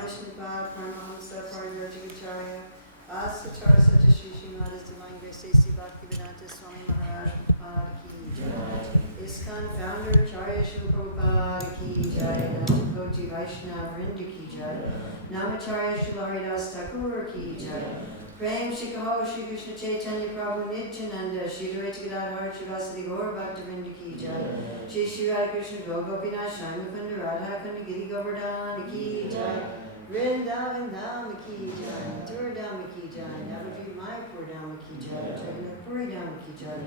Vishnupad Paramahamsa Parivartikacharya Asacharya Satyashri Srimad Divine Grace A.C. Bhaktivedanta Swami Maharaj Prabhupada Ki Jai. ISKCON Founder Acharya Srila Prabhupada Ki Jai. Nantakoti Vaishnava Vrinda Ki Jai. Namacharya Srila Haridas Thakur Ki Jai. Prem Shikaho Shri Krishna Chaitanya Prabhu Nityananda Shri Dvaita Gadadhar Shivasadi Gaur Bhaktivinoda Ki Jai. Shri Shri Radha Krishna Gopinath Shri Mukunda Radha Kunda Giri Govardhana Ki Jai. Vrindavan Dhama Ki Jai. Mathura Dhama Ki Jai. Navadvip Mayapur Dhama Ki Jai. Jagannath Puri Dhama Ki Jai.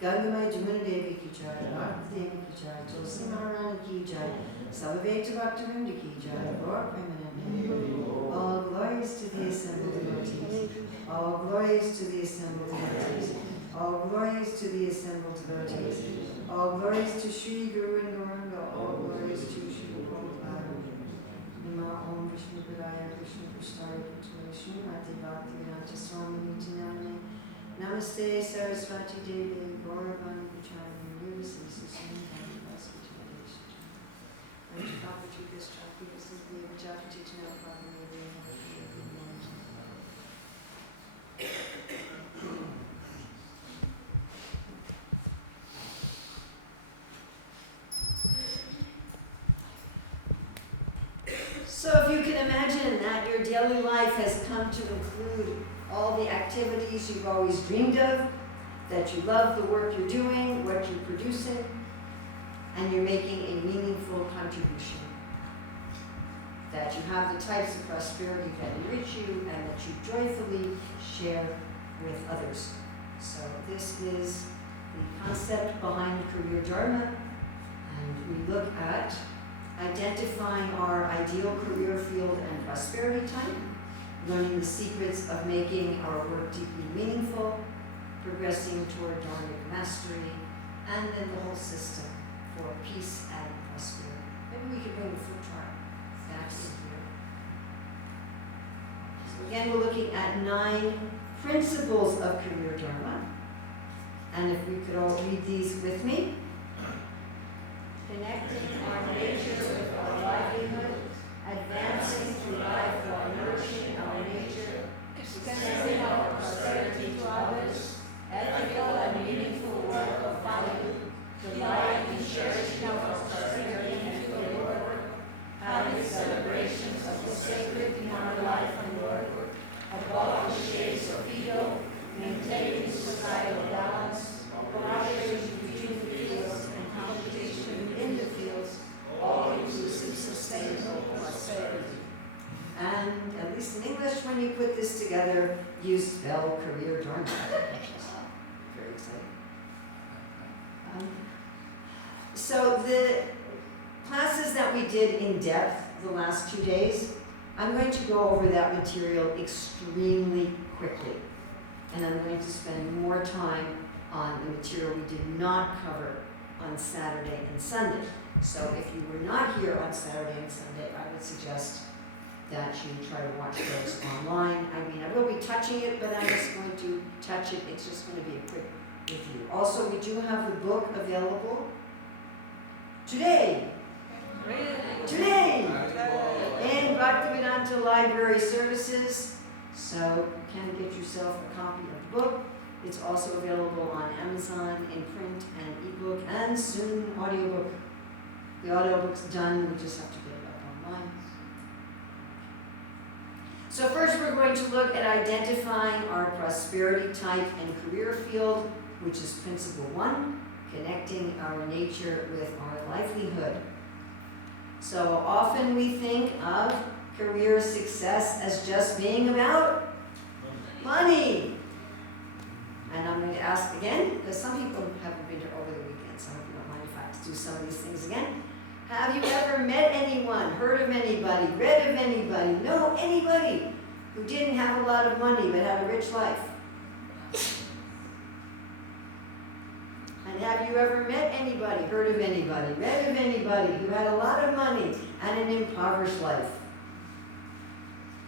Gangamai Jamuna Devi Ki Jai. Bhakti Devi Ki Jai. Tulsi Maharani Ki Jai. Savaveta Bhaktivinoda Ki Jai. Gaur Premanande. All glories to the assembled devotees. All glories to the assembled devotees. All glories to the assembled devotees. All glories to Sri Guru and Gauranga. All glories to Sri Prabhupada. Nama Om Vishnu Padaya Krishna Prasthaya Putale Srimati Bhaktivedanta Swami Nityananda. Namaste Saraswati Devi Gauravan Pacharya Nirvasi Susami Bhakti Vasvati Rajapapati Gastaki Vasati Vajapati Tinapati. So if you can imagine that your daily life has come to include all the activities you've always dreamed of, that you love the work you're doing, what you're producing, and you're making a meaningful contribution. That you have the types of prosperity that enrich you and that you joyfully share with others. So this is the concept behind career Dharma, and we look at identifying our ideal career field and prosperity type, learning the secrets of making our work deeply meaningful, progressing toward Dharmic mastery, and then the whole system for peace and prosperity. Maybe we could bring the food chart back in here. So again, we're looking at 9 principles of career Dharma. And if we could all read these with me. Connecting our nature with our livelihood, advancing through life while nourishing our nature, extending our prosperity to others, ethical and meaningful work of value, delight in cherishing our prosperity and field work, having celebrations of the sacred in our life and work, above the shades of ego, maintaining societal balance, cooperation between fields and competition within the fields, all-inclusive sustainable prosperity. And at least in English, when you put this together, you spell career Dharma. Very exciting. So the classes that we did in depth the last 2 days, I'm going to go over that material extremely quickly. And I'm going to spend more time on the material we did not cover on Saturday and Sunday. So if you were not here on Saturday and Sunday, I would suggest that you try to watch those online. I mean, I will be touching it, but I'm just going to touch it. It's just going to be a quick review. Also, we do have the book available today in Bhaktivedanta Library Services. So you can get yourself a copy of the book. It's also available on Amazon in print and ebook, and soon audiobook. The audiobook's done, we just have to get it up online. So first we're going to look at identifying our prosperity type and career field, which is principle 1, connecting our nature with our livelihood. So often we think of career success as just being about money. And I'm going to ask again, because some people haven't been here over the weekend, so I hope you don't mind if I have to do some of these things again. Have you ever met anyone, heard of anybody, read of anybody, know anybody who didn't have a lot of money but had a rich life? And have you ever met anybody, heard of anybody, read of anybody who had a lot of money and an impoverished life?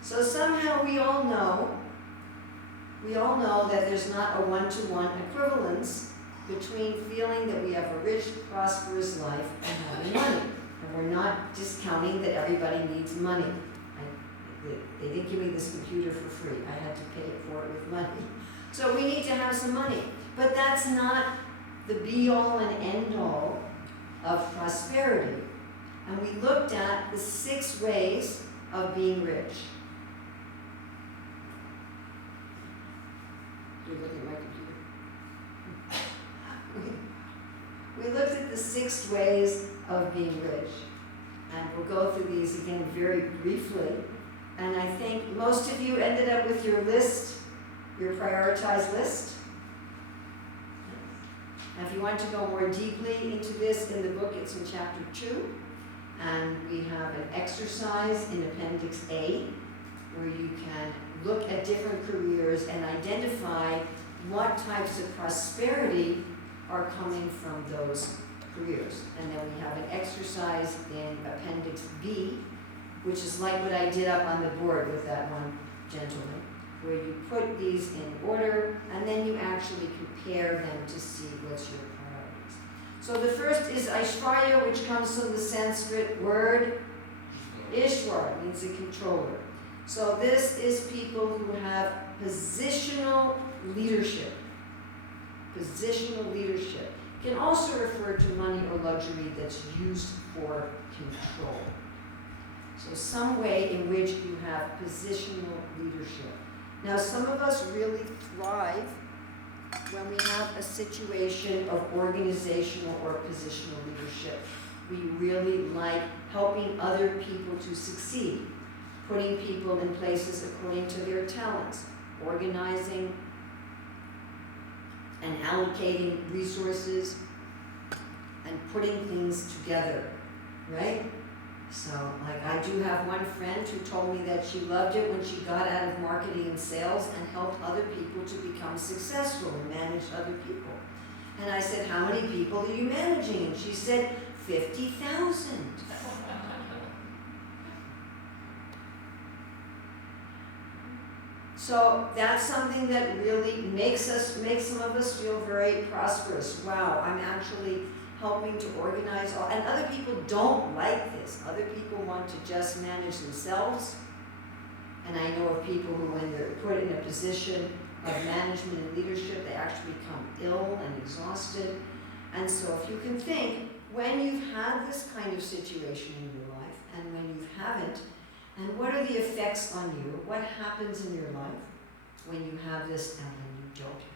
So somehow we all know that there's not a one-to-one equivalence between feeling that we have a rich, prosperous life and having money. And we're not discounting that everybody needs money. They didn't give me this computer for free. I had to pay for it with money. So we need to have some money. But that's not the be-all and end-all of prosperity. And we looked at the 6 ways of being rich. You're looking at my computer. We looked at the 6 ways of being rich. And we'll go through these again very briefly. And I think most of you ended up with your list, your prioritized list. And if you want to go more deeply into this in the book, it's in chapter 2. And we have an exercise in Appendix A where you can look at different careers and identify what types of prosperity are coming from those careers. And then we have an exercise in Appendix B, which is like what I did up on the board with that one gentleman, where you put these in order and then you actually compare them to see what's your priorities. So the first is Aishwarya, which comes from the Sanskrit word Ishwar, means a controller. So this is people who have positional leadership. Positional leadership can also refer to money or luxury that's used for control. So some way in which you have positional leadership. Now some of us really thrive when we have a situation of organizational or positional leadership. We really like helping other people to succeed, putting people in places according to their talents, organizing and allocating resources and putting things together, right? So, like, I do have one friend who told me that she loved it when she got out of marketing and sales and helped other people to become successful and manage other people. And I said, how many people are you managing? And she said, 50,000. So that's something that really makes some of us feel very prosperous. Wow, I'm actually helping to organize all, and other people don't like this. Other people want to just manage themselves. And I know of people who, when they're put in a position of management and leadership, they actually become ill and exhausted. And so if you can think, when you've had this kind of situation in your life, and when you haven't, and what are the effects on you? What happens in your life when you have this and when you don't have it?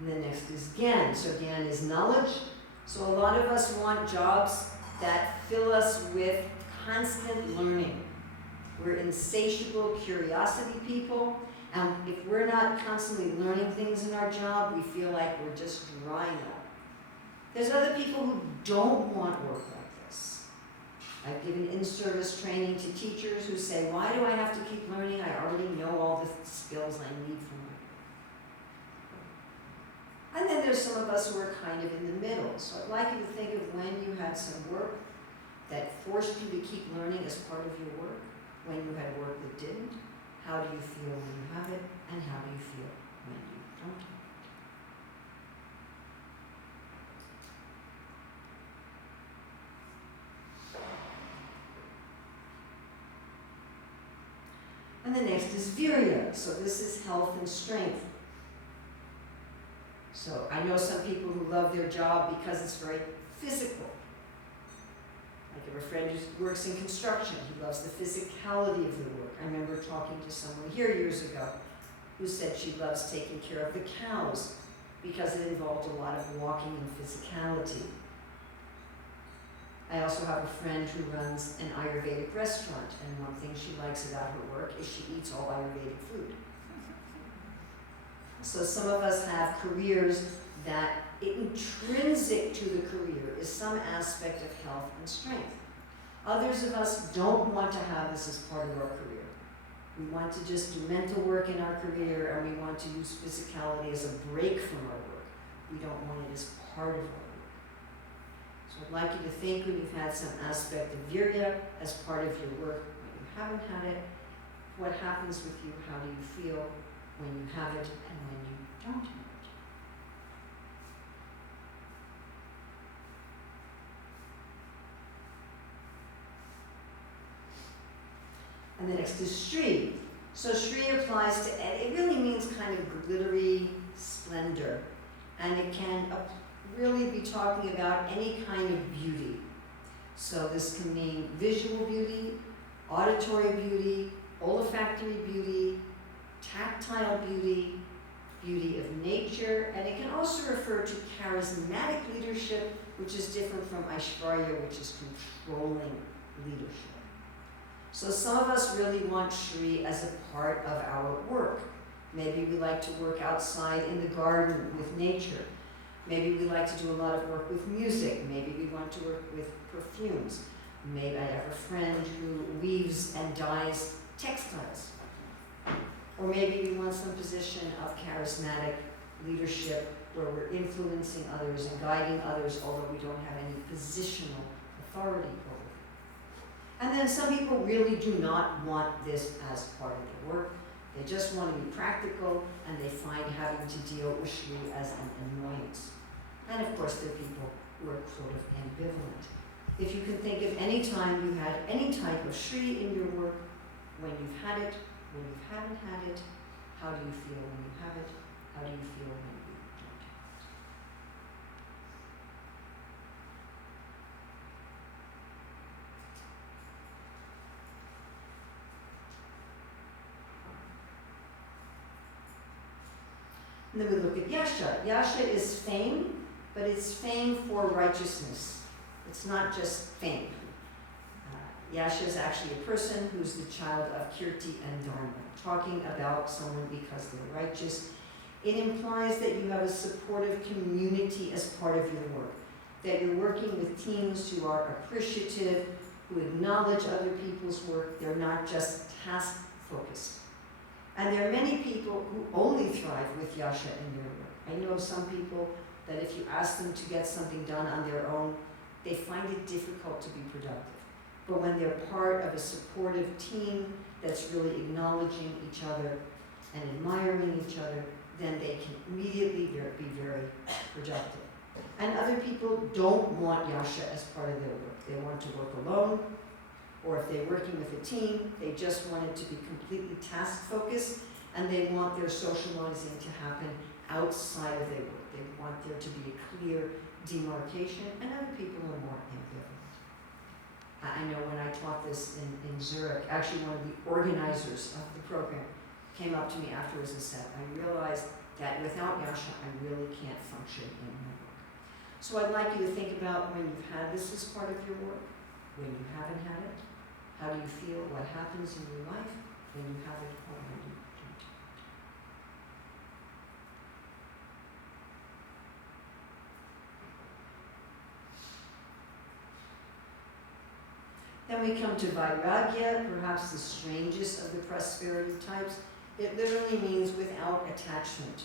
And the next is Gyan. So Gyan is knowledge. So a lot of us want jobs that fill us with constant learning. We're insatiable curiosity people. And if we're not constantly learning things in our job, we feel like we're just drying up. There's other people who don't want work like this. I've given in-service training to teachers who say, why do I have to keep learning? I already know all the skills I need for my work. And then there's some of us who are kind of in the middle. So I'd like you to think of when you had some work that forced you to keep learning as part of your work, when you had work that didn't. How do you feel when you have it, and how do you feel when you don't have it? And the next is virya. So this is health and strength. So I know some people who love their job because it's very physical. Like I have a friend who works in construction. He loves the physicality of the work. I remember talking to someone here years ago who said she loves taking care of the cows because it involved a lot of walking and physicality. I also have a friend who runs an Ayurvedic restaurant, and one thing she likes about her work is she eats all Ayurvedic food. So some of us have careers that intrinsic to the career is some aspect of health and strength. Others of us don't want to have this as part of our career. We want to just do mental work in our career, and we want to use physicality as a break from our work. We don't want it as part of our work. So I'd like you to think when you've had some aspect of virya as part of your work, when you haven't had it, what happens with you, how do you feel when you have it and when you don't have it. And the next is Shri. So Shri applies to, it really means kind of glittery splendor. And it can really be talking about any kind of beauty. So this can mean visual beauty, auditory beauty, olfactory beauty, tactile beauty, beauty of nature, and it can also refer to charismatic leadership, which is different from Aishvarya, which is controlling leadership. So some of us really want Shri as a part of our work. Maybe we like to work outside in the garden with nature. Maybe we like to do a lot of work with music. Maybe we want to work with perfumes. Maybe I have a friend who weaves and dyes textiles. Or maybe we want some position of charismatic leadership where we're influencing others and guiding others, although we don't have any positional authority over it. And then some people really do not want this as part of their work. They just want to be practical, and they find having to deal with Shri as an annoyance. And of course, there are people who are sort of ambivalent. If you can think of any time you had any type of Shri in your work, when you've had it, when you haven't had it, how do you feel when you have it? How do you feel when you don't have it? And then we look at Yasha. Yasha is fame, but it's fame for righteousness. It's not just fame. Yasha is actually a person who's the child of Kirti and Dharma, talking about someone because they're righteous. It implies that you have a supportive community as part of your work, that you're working with teams who are appreciative, who acknowledge other people's work. They're not just task-focused. And there are many people who only thrive with Yasha in their work. I know some people that if you ask them to get something done on their own, they find it difficult to be productive. But when they're part of a supportive team that's really acknowledging each other and admiring each other, then they can immediately be very productive. And other people don't want Yasha as part of their work. They want to work alone, or if they're working with a team, they just want it to be completely task-focused, and they want their socializing to happen outside of their work. They want there to be a clear demarcation, and other people are more ambivalent. I know when I taught this in Zurich, actually one of the organizers of the program came up to me afterwards and said, I realized that without Yasha, I really can't function in my work. So I'd like you to think about when you've had this as part of your work, when you haven't had it, how do you feel, what happens in your life when you have it or when you don't. Then we come to Vairagya, perhaps the strangest of the prosperity types. It literally means without attachment.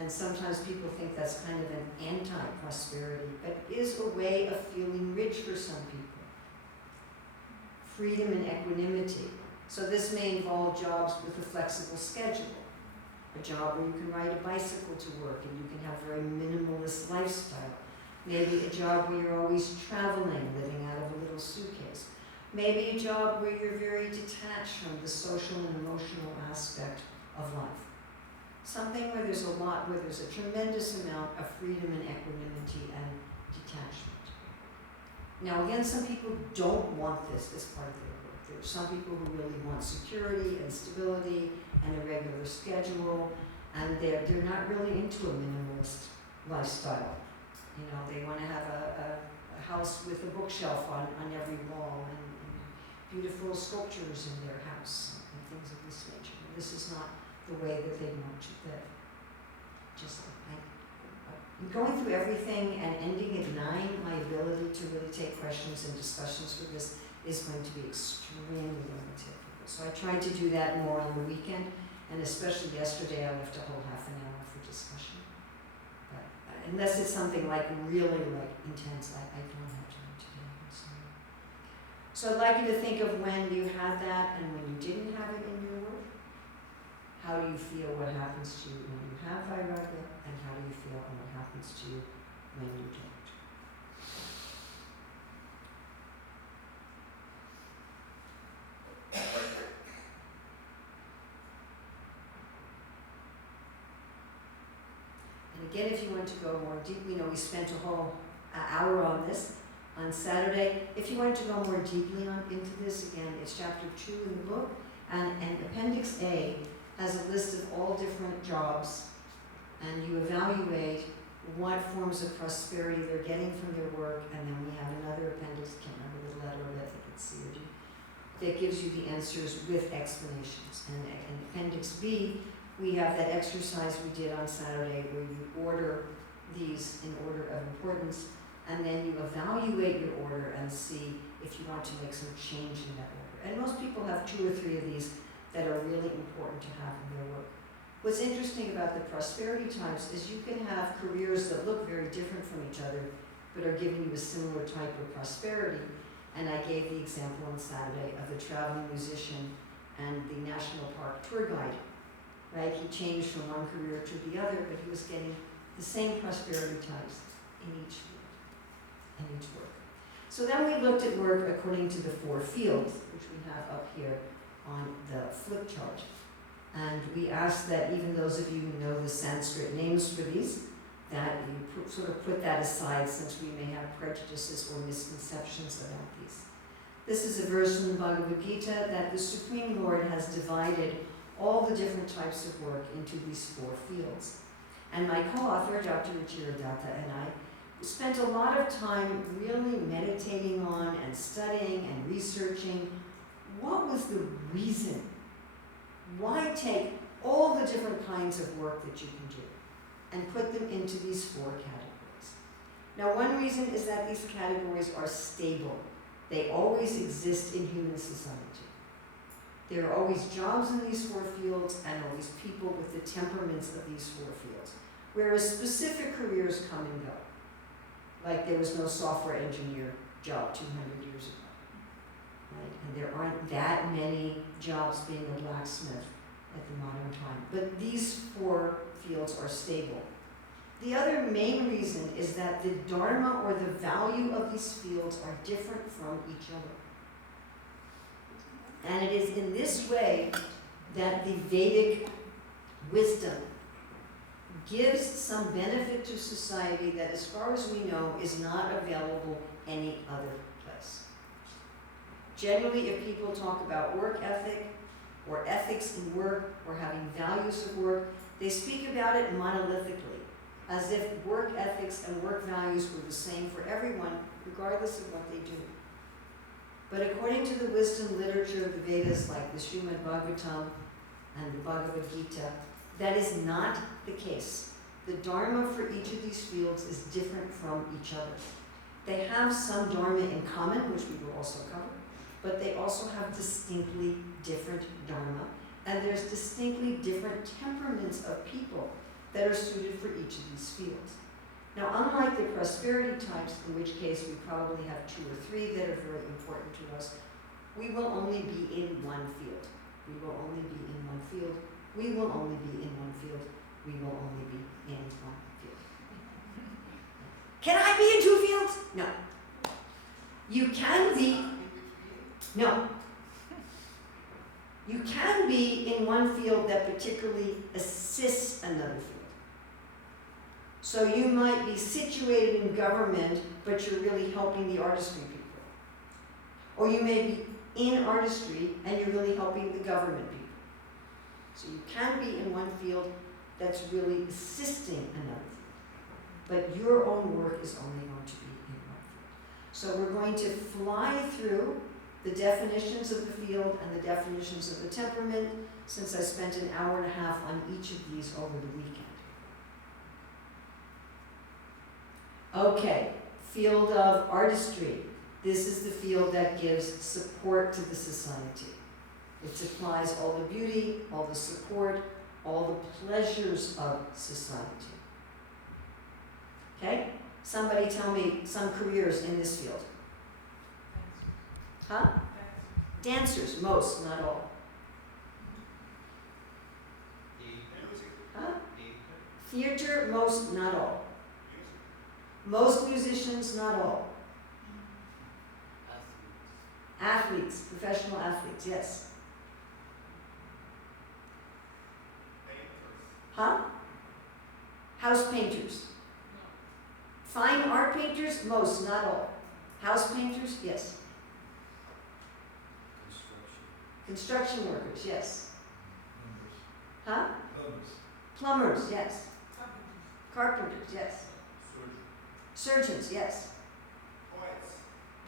And sometimes people think that's kind of an anti-prosperity, but is a way of feeling rich for some people. Freedom and equanimity. So this may involve jobs with a flexible schedule, a job where you can ride a bicycle to work and you can have a very minimalist lifestyle. Maybe a job where you're always traveling, living out of a little suitcase. Maybe a job where you're very detached from the social and emotional aspect of life. Something where there's a tremendous amount of freedom and equanimity and detachment. Now again, some people don't want this as part of their work. There are some people who really want security and stability and a regular schedule, and they're not really into a minimalist lifestyle. You know, they want to have a house with a bookshelf on every wall and beautiful sculptures in their house and things of this nature. And this is not the way that they want to live. Just like going through everything and ending at 9, my ability to really take questions and discussions for this is going to be extremely limited. So I tried to do that more on the weekend, and especially yesterday I left a whole half an hour for discussion. But unless it's something like really intense, I don't have time today. So I'd like you to think of when you had that and when you didn't have it in your work. How do you feel what happens to you when you have Vairagya, and how do you feel and what happens to you when you don't? Again, if you want to go more deeply, we spent a whole hour on this on Saturday. If you want to go more deeply into this, again, it's chapter 2 in the book, and Appendix A has a list of all different jobs, and you evaluate what forms of prosperity they're getting from their work, and then we have another appendix, I can't remember the letter of it, I think it's C or D, that gives you the answers with explanations. And in Appendix B, we have that exercise we did on Saturday where you order these in order of importance, and then you evaluate your order and see if you want to make some change in that order. And most people have 2 or 3 of these that are really important to have in their work. What's interesting about the prosperity types is you can have careers that look very different from each other, but are giving you a similar type of prosperity. And I gave the example on Saturday of the traveling musician and the national park tour guide, right? He changed from one career to the other, but he was getting the same prosperity types in each field, in each work. So then we looked at work according to the 4 fields, which we have up here on the flip chart. And we ask that even those of you who know the Sanskrit names for these, that you sort of put that aside, since we may have prejudices or misconceptions about these. This is a verse from the Bhagavad Gita that the Supreme Lord has divided all the different types of work into these 4 fields. And my co-author, Dr. Ruchira Datta, and I spent a lot of time really meditating on and studying and researching what was the reason. Why take all the different kinds of work that you can do and put them into these 4 categories? Now, one reason is that these categories are stable. They always exist in human society. There are always jobs in these 4 fields and always people with the temperaments of these 4 fields. Whereas specific careers come and go. Like there was no software engineer job 200 years ago. Right? And there aren't that many jobs being a blacksmith at the modern time. But these 4 fields are stable. The other main reason is that the Dharma, or the value of these fields, are different from each other. And it is in this way that the Vedic wisdom gives some benefit to society that, as far as we know, is not available any other place. Generally, if people talk about work ethic, or ethics in work, or having values of work, they speak about it monolithically, as if work ethics and work values were the same for everyone, regardless of what they do. But according to the wisdom literature of the Vedas, like the Srimad Bhagavatam and the Bhagavad Gita, that is not the case. The Dharma for each of these fields is different from each other. They have some Dharma in common, which we will also cover, but they also have distinctly different Dharma, and there's distinctly different temperaments of people that are suited for each of these fields. Now, unlike the prosperity types, in which case we probably have 2 or 3 that are very important to us, we will only be in one field. We will only be in one field. We will only be in one field. We will only be in one field. Can I be in 2 fields? No. You can be. No. You can be in one field that particularly assists another field. So you might be situated in government, but you're really helping the artistry people. Or you may be in artistry and you're really helping the government people. So you can be in one field that's really assisting another field. But your own work is only going to be in one field. So we're going to fly through the definitions of the field and the definitions of the temperament, since I spent an hour and a half on each of these over the weekend. Okay, field of artistry. This is the field that gives support to the society. It supplies all the beauty, all the support, all the pleasures of society. Okay? Somebody tell me some careers in this field. Huh? Dancers, most, not all. Huh? Theater, most, not all. Most musicians, not all. Athletes, professional athletes, yes. Huh? House painters. Fine art painters, most, not all. House painters, yes. Construction workers, yes. Huh? Plumbers, yes. Carpenters, yes. Surgeons, yes.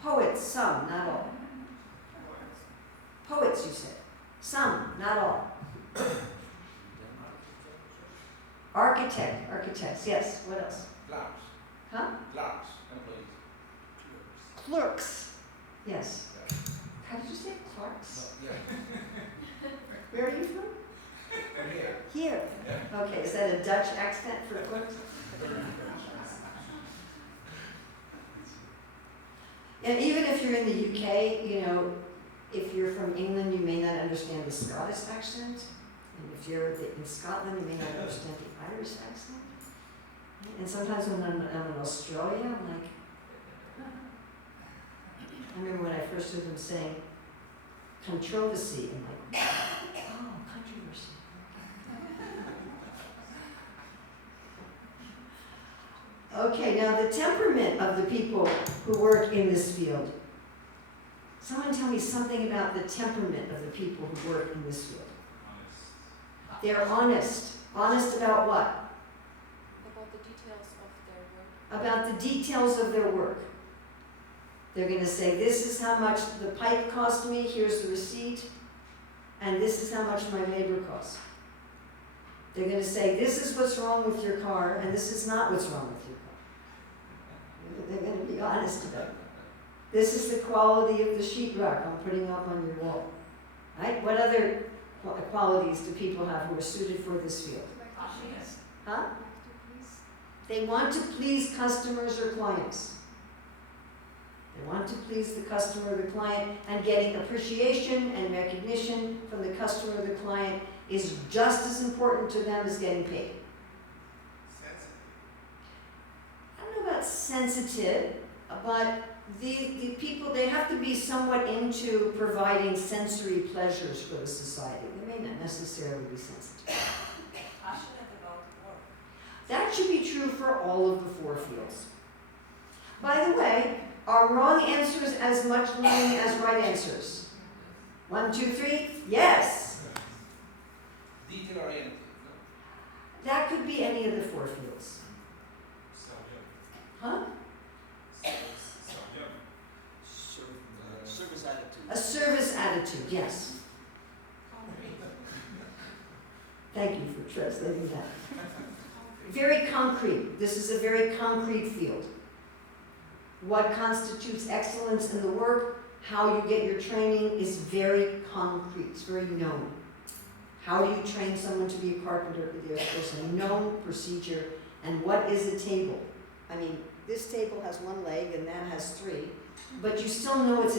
Poets, some, not all. Poets, you said. Some, not all. Architects, yes. What else? Clerks. Huh? Clerks. Employees. Clerks, yes. How did you say clerks? No, yeah. Where are you from? From here. Here. Yeah. Okay, is that a Dutch accent for clerks? And even if you're in the UK, you know, if you're from England, you may not understand the Scottish accent. And if you're in Scotland, you may not understand the Irish accent. And sometimes when I'm in Australia, I'm like, I remember when I first heard them saying controversy, I'm like, oh, controversy. Okay, now the temperament of the people who work in this field. Someone tell me something about the temperament of the people who work in this field. Honest. They're honest. Honest about what? About the details of their work. About the details of their work. They're going to say, this is how much the pipe cost me, here's the receipt, and this is how much my labor costs. They're going to say, this is what's wrong with your car, and this is not what's wrong with your car. They're going to be honest about it. This is the quality of the sheetrock I'm putting up on your wall. Right? What other qualities do people have who are suited for this field? Huh? They want to please customers or clients. They want to please the customer or the client, and getting appreciation and recognition from the customer or the client is just as important to them as getting paid. Sensitive. I don't know about sensitive, but the people, they have to be somewhat into providing sensory pleasures for the society. They may not necessarily be sensitive. Passionate about work. That should be true for all of the four fields. By the way, are wrong answers as much learning as right answers? 1, 2, 3? Yes. Detail oriented. That could be any of the four fields. Huh? Service attitude. A service attitude, yes. Thank you for translating that. Very concrete. This is a very concrete field. What constitutes excellence in the work, how you get your training is very concrete. It's very known. How do you train someone to be a carpenter? There's a known procedure. And what is a table? I mean, this table has one leg and that has 3, but you still know it's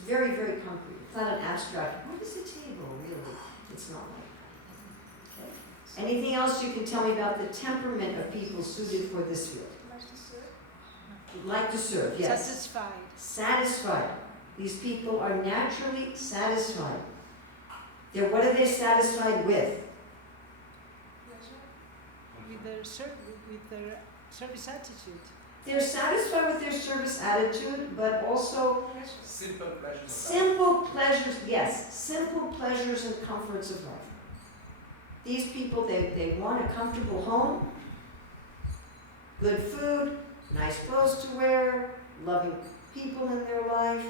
very, very concrete. It's not an abstract. What is a table, really? It's not like that. Okay. Anything else you can tell me about the temperament of people suited for this field? Like to serve, yes. Satisfied. Satisfied. These people are naturally satisfied. What are they satisfied with? With their service attitude. They're satisfied with their service attitude, but also Simple pleasures. simple pleasures, yes, simple pleasures and comforts of life. These people, they want a comfortable home, good food, nice clothes to wear, loving people in their life,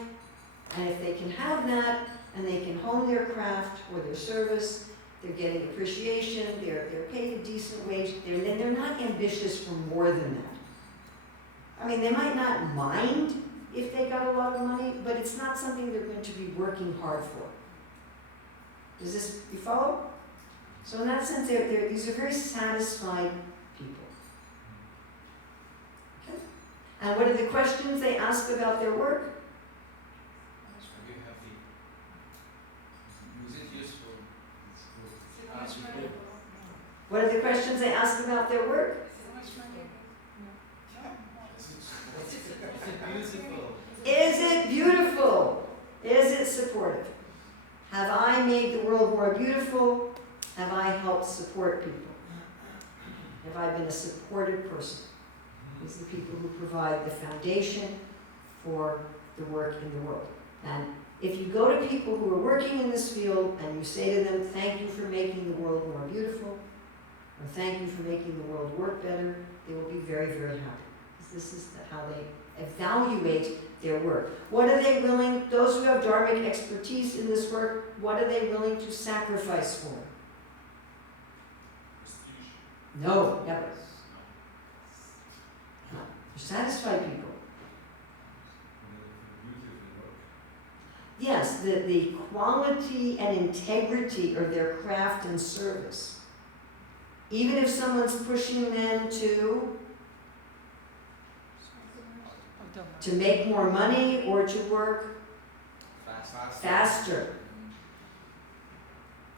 and if they can have that, and they can hone their craft or their service, they're getting appreciation, they're paid a decent wage, then they're not ambitious for more than that. I mean, they might not mind if they got a lot of money, but it's not something they're going to be working hard for. Does this, you follow? So in that sense, these are very satisfied people. Okay? And what are the questions they ask about their work? Are you happy? Is it useful? What are the questions they ask about their work? Is it beautiful? Is it supportive? Have I made the world more beautiful? Have I helped support people? Have I been a supportive person? These are the people who provide the foundation for the work in the world. And if you go to people who are working in this field and you say to them, thank you for making the world more beautiful, or thank you for making the world work better, they will be very, very happy. Because this is how they evaluate their work. What are they willing, those who have Dharmic expertise in this work, what are they willing to sacrifice for? Prestige. No, never. No. They're satisfied people. Yes, the quality and integrity of their craft and service. Even if someone's pushing them to make more money or to work faster.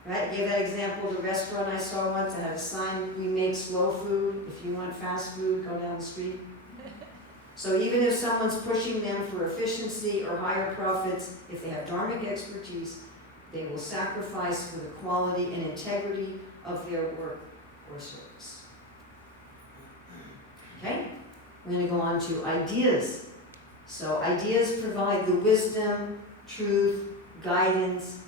Right? I gave that example, the restaurant I saw once, it had a sign, we make slow food. If you want fast food, go down the street. So even if someone's pushing them for efficiency or higher profits, if they have Dharmic expertise, they will sacrifice for the quality and integrity of their work or service. Okay? We're going to go on to ideas. So ideas provide the wisdom, truth, guidance,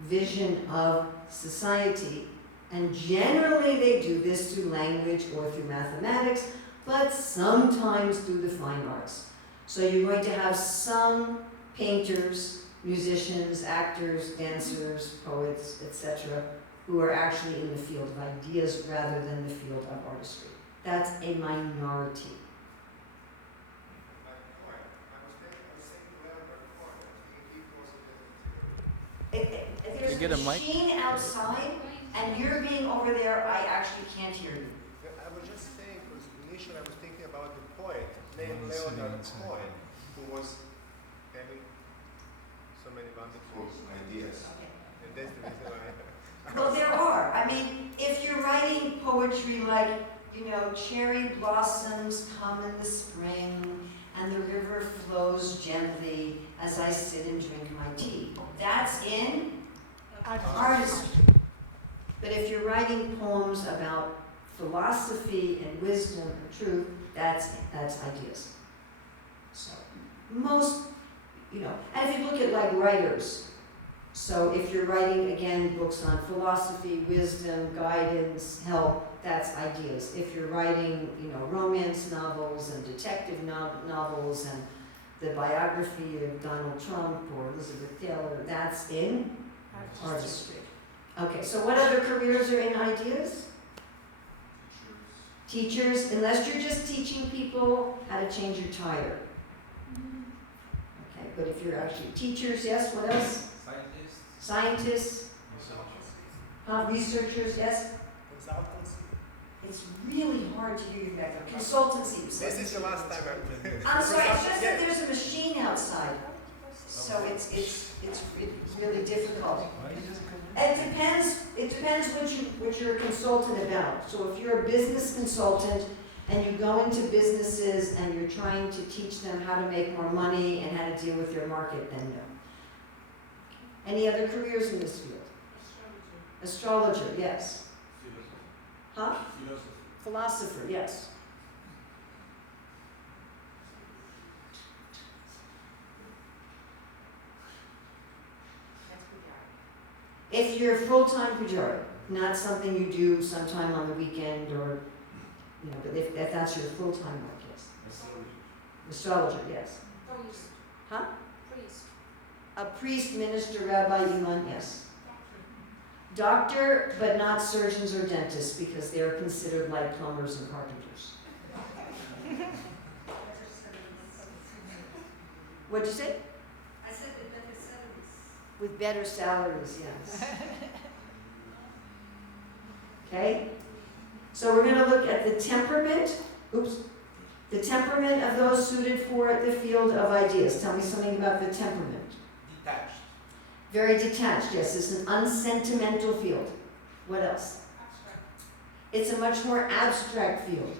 vision of society. And generally they do this through language or through mathematics, but sometimes through the fine arts. So you're going to have some painters, musicians, actors, dancers, poets, etc., who are actually in the field of ideas rather than the field of artistry. That's a minority. There's You get a mic? machine outside, and you're being over there, I actually can't hear you. I was just saying, because initially I was thinking about the poet named Leonard Cohen, who was having so many wonderful ideas. And that's the reason why. Well, there are. I mean, if you're writing poetry like, cherry blossoms come in the spring, and the river flows gently as I sit and drink my tea. That's in artistry. But if you're writing poems about philosophy and wisdom and truth, that's ideas. So most, and if you look at like writers, so if you're writing, again, books on philosophy, wisdom, guidance, help, that's ideas. If you're writing, romance novels and detective novels and the biography of Donald Trump or Elizabeth Taylor, that's in artistry. Okay, so what other careers are in ideas? Teachers, unless you're just teaching people how to change your tire. Okay, but if you're actually teachers, yes, what else? Scientists. Researchers, yes? Consultancy. It's really hard to hear you back there. Consultancy. This is the last time I'm sorry, it's just that there's a machine outside. So it's really difficult. It depends what you're a consultant about. So if you're a business consultant and you go into businesses and you're trying to teach them how to make more money and how to deal with their market, then no. Any other careers in this field? Astrologer, yes. Huh? Philosopher, yes. If you're full-time pujari, not something you do sometime on the weekend or, but if that's your full-time work, yes. Astrologer, yes. Priest. Huh? Priest. A priest, minister, rabbi, imam, yes. Doctor, but not surgeons or dentists because they're considered like plumbers and carpenters. What'd you say? I said with better salaries. With better salaries, yes. Okay? So we're going to look at the temperament, the temperament of those suited for the field of ideas. Tell me something about the temperament. Detached. Very detached, yes. It's an unsentimental field. What else? Abstract. It's a much more abstract field.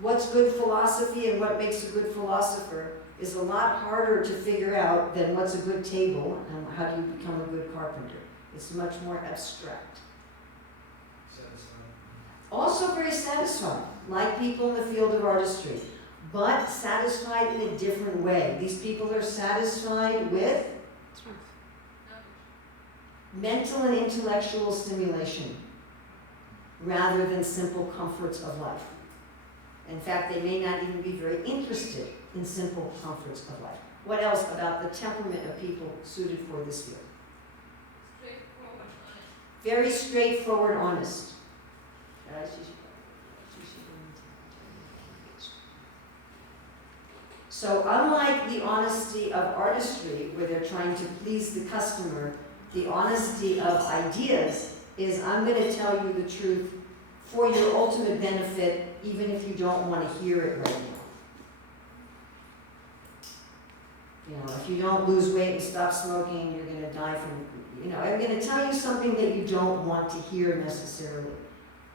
What's good philosophy and what makes a good philosopher is a lot harder to figure out than what's a good table and how do you become a good carpenter. It's much more abstract. very satisfied, like people in the field of artistry, but satisfied in a different way. These people are satisfied with Truth. mental and intellectual stimulation rather than simple comforts of life. In fact, they may not even be very interested in simple comforts of life. What else about the temperament of people suited for this field? Very straightforward, honest. So unlike the honesty of artistry, where they're trying to please the customer, the honesty of ideas is, I'm going to tell you the truth for your ultimate benefit, even if you don't want to hear it right now. You know, if you don't lose weight and stop smoking, you're going to die from, you know, I'm going to tell you something that you don't want to hear necessarily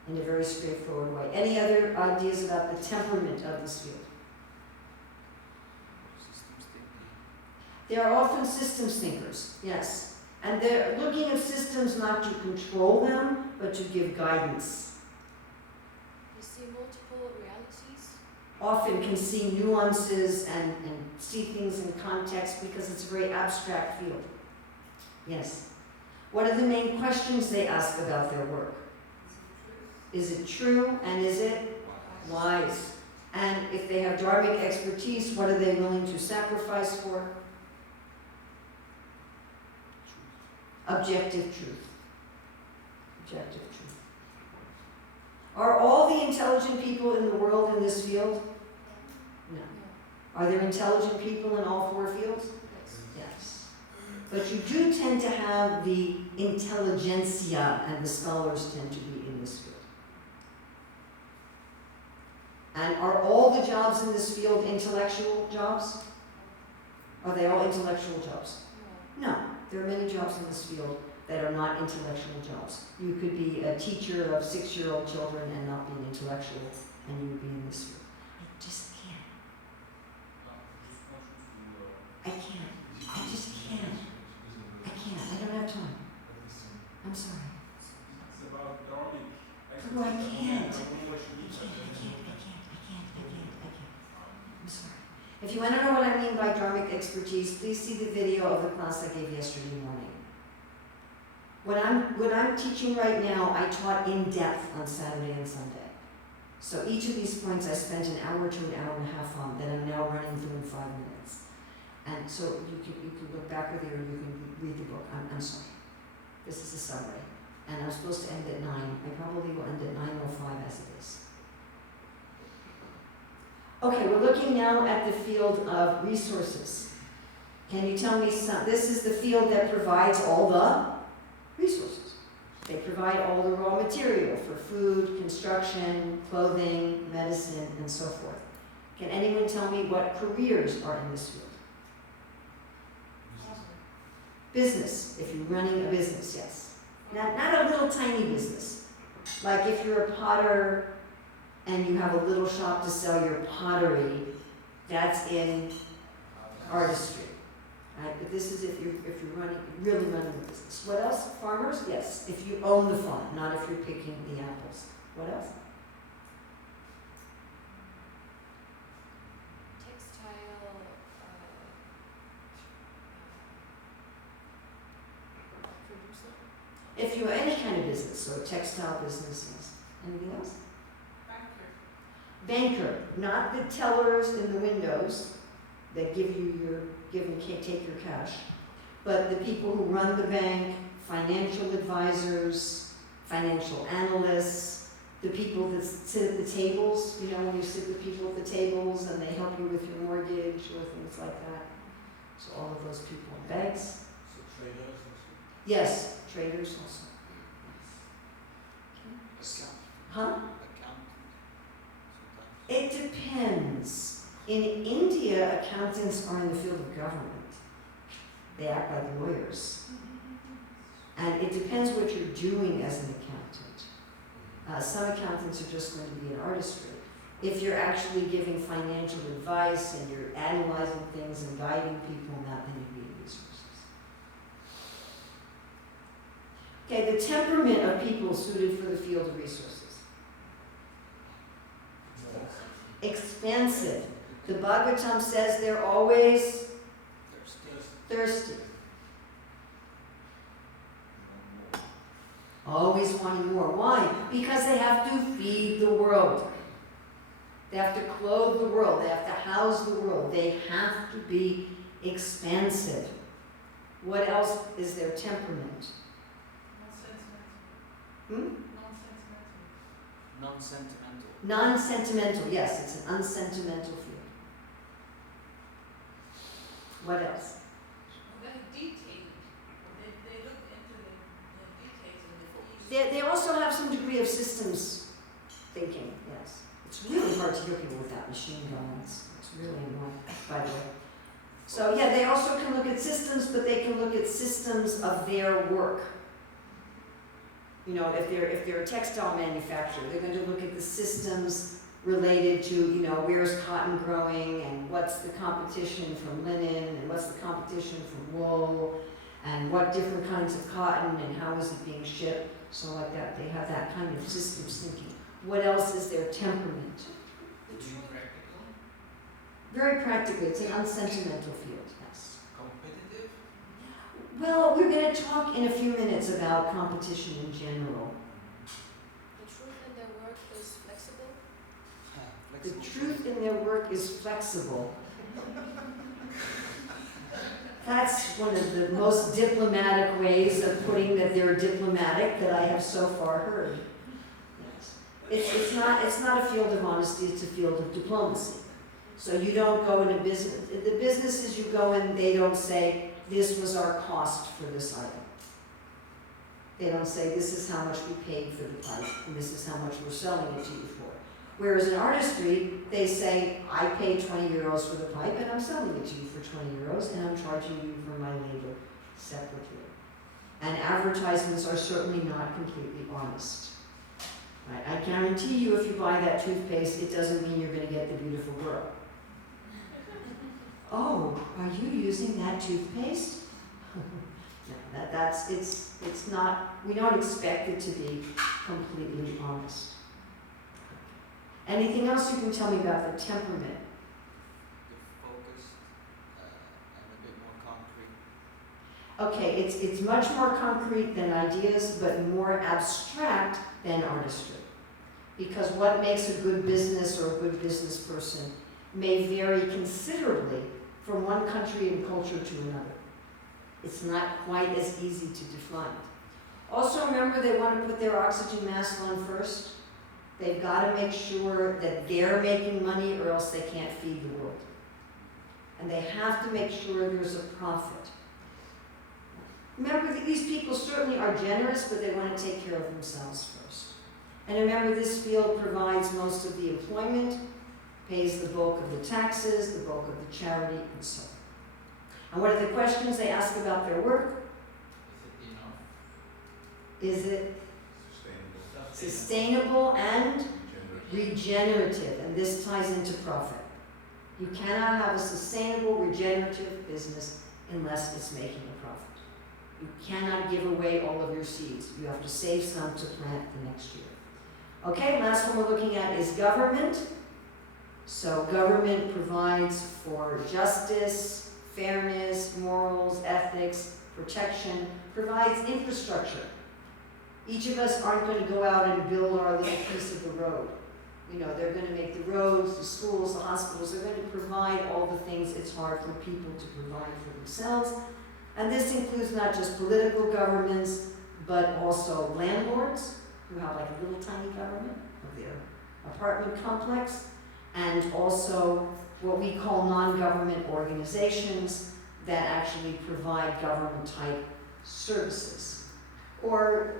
in a very straightforward way. Any other ideas about the temperament of this field? They are often systems thinkers, yes. And they're looking at systems not to control them, but to give guidance. You see multiple realities. Often can see nuances and see things in context because it's a very abstract field. Yes. What are the main questions they ask about their work? Is it true and is it wise? And if they have Dharmic expertise, what are they willing to sacrifice for? Objective truth. Objective truth. Are all the intelligent people in the world in this field? No. Are there intelligent people in all four fields? Yes. But you do tend to have the intelligentsia, and the scholars tend to be in this field. And are all the jobs in this field intellectual jobs? Are they all intellectual jobs? No. There are many jobs in this field that are not intellectual jobs. You could be a teacher of 6-year-old children and not be an intellectual, and you would be in this field. I just can't. I can't. I just can't. I can't. I don't have time. I'm sorry. Oh, I can't. I'm sorry. If you want to know what I mean by Dharmic expertise, please see the video of the class I gave yesterday morning. What I'm teaching right now, I taught in depth on Saturday and Sunday. So each of these points I spent an hour to an hour and a half on that I'm now running through in 5 minutes. And so you can look back with you or you can read the book. I'm sorry. This is a summary. And I'm supposed to end at 9. I probably will end at 9:05 as it is. Okay, we're looking now at the field of resources. Can you tell me some? This is the field that provides all the resources. They provide all the raw material for food, construction, clothing, medicine, and so forth. Can anyone tell me what careers are in this field? Business, if you're running a business, yes. Not a little tiny business. Like if you're a potter and you have a little shop to sell your pottery, that's in artistry. Right? But this is if you're really running a business. What else? Farmers? Yes. If you own the farm, not if you're picking the apples. What else? Textile producer. If you have any kind of business, so textile business, yes. Anything else? Banker, not the tellers in the windows that give and take your cash, but the people who run the bank, financial advisors, financial analysts, the people that sit at the tables, you know, when you sit with people at the tables and they help you with your mortgage or things like that. So all of those people in banks. So traders also? Yes, traders also. Yes. Huh? It depends. In India, accountants are in the field of government. They act like lawyers. And it depends what you're doing as an accountant. Some accountants are just going to be in artistry. If you're actually giving financial advice and you're analyzing things and guiding people in that, then you'd be in resources. Okay, the temperament of people suited for the field of resources. Expansive. The Bhagavatam says they're always thirsty. Always wanting more. Why? Because they have to feed the world. They have to clothe the world. They have to house the world. They have to be expansive. What else is their temperament? Non-sentimental. Non-sentimental, yes, it's an unsentimental field. What else? Very detailed. They look into the details of the They also have some degree of systems thinking, yes. It's really hard to hear people with that machine going. It's really annoying, by the way. So yeah, they also can look at systems, but they can look at systems of their work. You know, if they're a textile manufacturer, they're going to look at the systems related to, you know, where's cotton growing and what's the competition from linen and what's the competition from wool and what different kinds of cotton and how is it being shipped. So like that, they have that kind of systems thinking. What else is their temperament? Practical. Very practically, it's an unsentimental field, yes. Competitive. Well, we're going to talk in a few minutes about competition in general. The truth in their work is flexible. The truth in their work is flexible. That's one of the most diplomatic ways of putting that they're diplomatic that I have so far heard. Yes. It's not a field of honesty, it's a field of diplomacy. So you don't go into business, the businesses you go in, they don't say, this was our cost for this item. They don't say, this is how much we paid for the pipe, and this is how much we're selling it to you for. Whereas in artistry, they say, I paid 20 euros for the pipe, and I'm selling it to you for 20 euros, and I'm charging you for my labor separately. And advertisements are certainly not completely honest. Right? I guarantee you, if you buy that toothpaste, it doesn't mean you're going to get the beautiful girl. Oh, are you using that toothpaste? No, it's not, we don't expect it to be completely honest. Anything else you can tell me about the temperament? The focus and a bit more concrete. Okay, it's much more concrete than ideas, but more abstract than artistry. Because what makes a good business or a good business person may vary considerably from one country and culture to another. It's not quite as easy to define. Also remember, they want to put their oxygen mask on first. They've got to make sure that they're making money or else they can't feed the world. And they have to make sure there's a profit. Remember that these people certainly are generous, but they want to take care of themselves first. And remember, this field provides most of the employment, pays the bulk of the taxes, the bulk of the charity, and so on. And what are the questions they ask about their work? Is it enough? Is it Sustainable. sustainable and regenerative? And this ties into profit. You cannot have a sustainable, regenerative business unless it's making a profit. You cannot give away all of your seeds. You have to save some to plant the next year. Okay, last one we're looking at is government. So government provides for justice, fairness, morals, ethics, protection, provides infrastructure. Each of us aren't going to go out and build our little piece of the road. You know, they're going to make the roads, the schools, the hospitals. They're going to provide all the things it's hard for people to provide for themselves. And this includes not just political governments, but also landlords who have like a little tiny government of their apartment complex, and also what we call non-government organizations that actually provide government-type services, or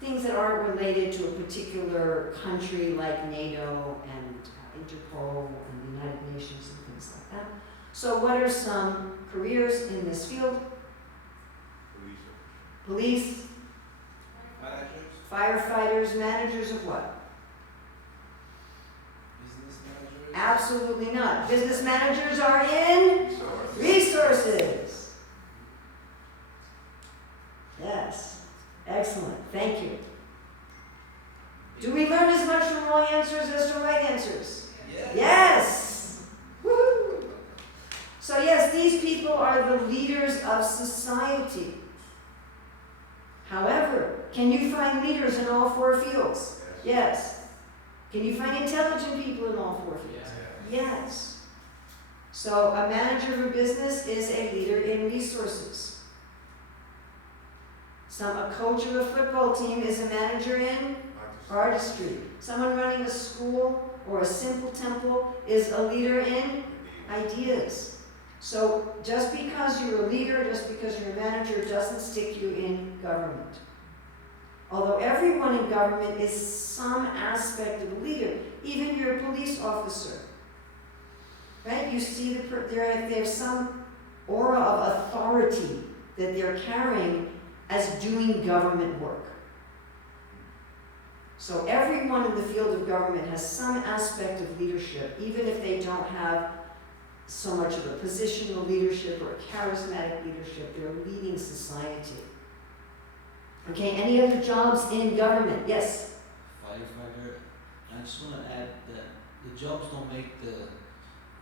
things that aren't related to a particular country like NATO and Interpol and the United Nations and things like that. So what are some careers in this field? Police, Managers? firefighters, managers of what? Business managers? Absolutely not. Business managers are in resources. Yes. Excellent. Thank you. Do we learn as much from wrong answers as from right answers? Yes. Yes! Woohoo! So yes, these people are the leaders of society. However, can you find leaders in all four fields? Yes. Can you find intelligent people in all four fields? Yes. So a manager of a business is a leader in resources. A coach of a football team is a manager in artistry. Someone running a school or a simple temple is a leader in ideas. So just because you're a leader, just because you're a manager, doesn't stick you in government. Although everyone in government is some aspect of a leader, even your police officer. Right? You see there's some aura of authority that they're carrying as doing government work. So everyone in the field of government has some aspect of leadership, even if they don't have so much of a positional leadership or a charismatic leadership. They're leading society. Okay, any other jobs in government? Yes? Firefighter. I just want to add that the jobs don't make the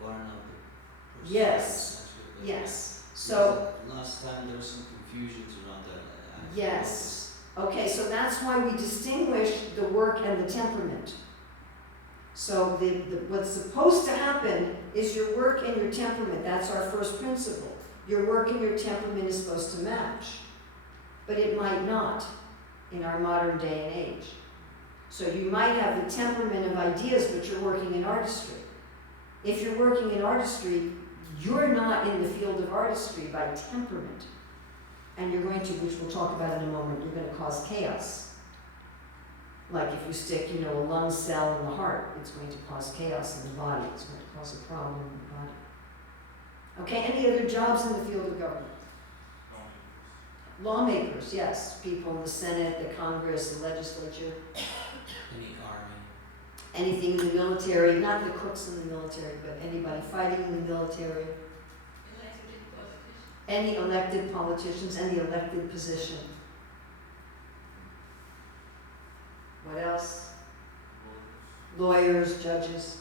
Varna the person. Yes. Actually, Yes. So, last time there was some confusions around that. I yes. Okay, so that's why we distinguish the work and the temperament. So what's supposed to happen is your work and your temperament. That's our first principle. Your work and your temperament is supposed to match. But it might not in our modern day and age. So you might have the temperament of ideas, but you're working in artistry. If you're working in artistry, you're not in the field of artistry by temperament. And you're going to, which we'll talk about in a moment, you're going to cause chaos. Like if you stick, a lung cell in the heart, it's going to cause chaos in the body. It's going to cause a problem in the body. Okay, any other jobs in the field of government? Lawmakers, yes. People in the Senate, the Congress, the legislature. Any army. Anything in the military, not the crooks in the military, but anybody fighting in the military. Elected politicians. Any elected politicians, any elected position. What else? Lawyers, judges.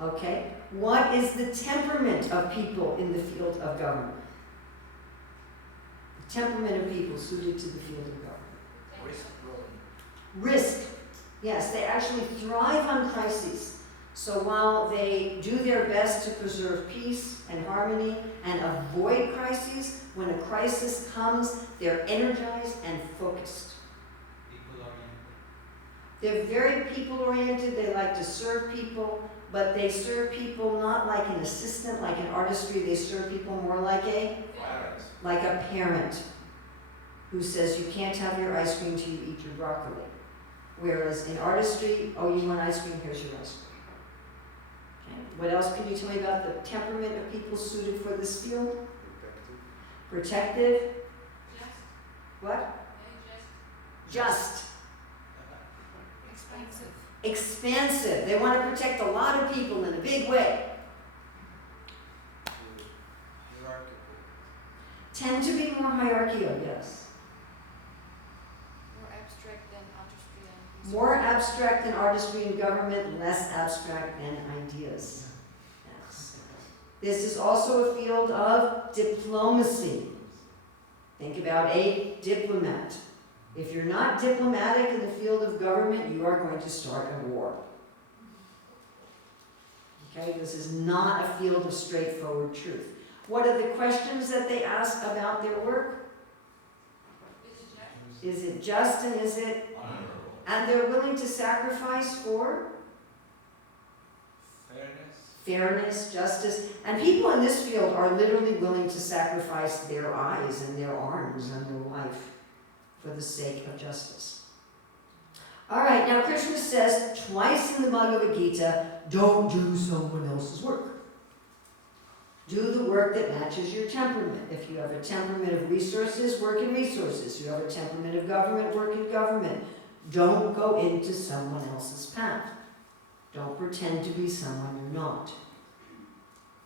Okay. What is the temperament of people in the field of government? The temperament of people suited to the field of government. Risk. Yes, they actually thrive on crises. So while they do their best to preserve peace and harmony and avoid crises, when a crisis comes, they're energized and focused. They're very people-oriented. They like to serve people, but they serve people not like an assistant, like in artistry. They serve people more like a parent who says you can't have your ice cream till you eat your broccoli. Whereas in artistry, oh, you want ice cream? Here's your ice cream. Okay. What else can you tell me about the temperament of people suited for this field? Protective. Just. What? Just. Expensive. Expansive. They want to protect a lot of people in a big way. Hierarchical. Tend to be more hierarchical, yes. More abstract than artistry and More abstract than artistry and government, less abstract than ideas. Yes. This is also a field of diplomacy. Think about a diplomat. If you're not diplomatic in the field of government, you are going to start a war. Okay, this is not a field of straightforward truth. What are the questions that they ask about their work? Is it just and is it Honorable. and they're willing to sacrifice for fairness, justice, and people in this field are literally willing to sacrifice their eyes and their arms and their life for the sake of justice. All right, now Krishna says twice in the Bhagavad Gita, don't do someone else's work. Do the work that matches your temperament. If you have a temperament of resources, work in resources. You have a temperament of government, work in government. Don't go into someone else's path. Don't pretend to be someone you're not.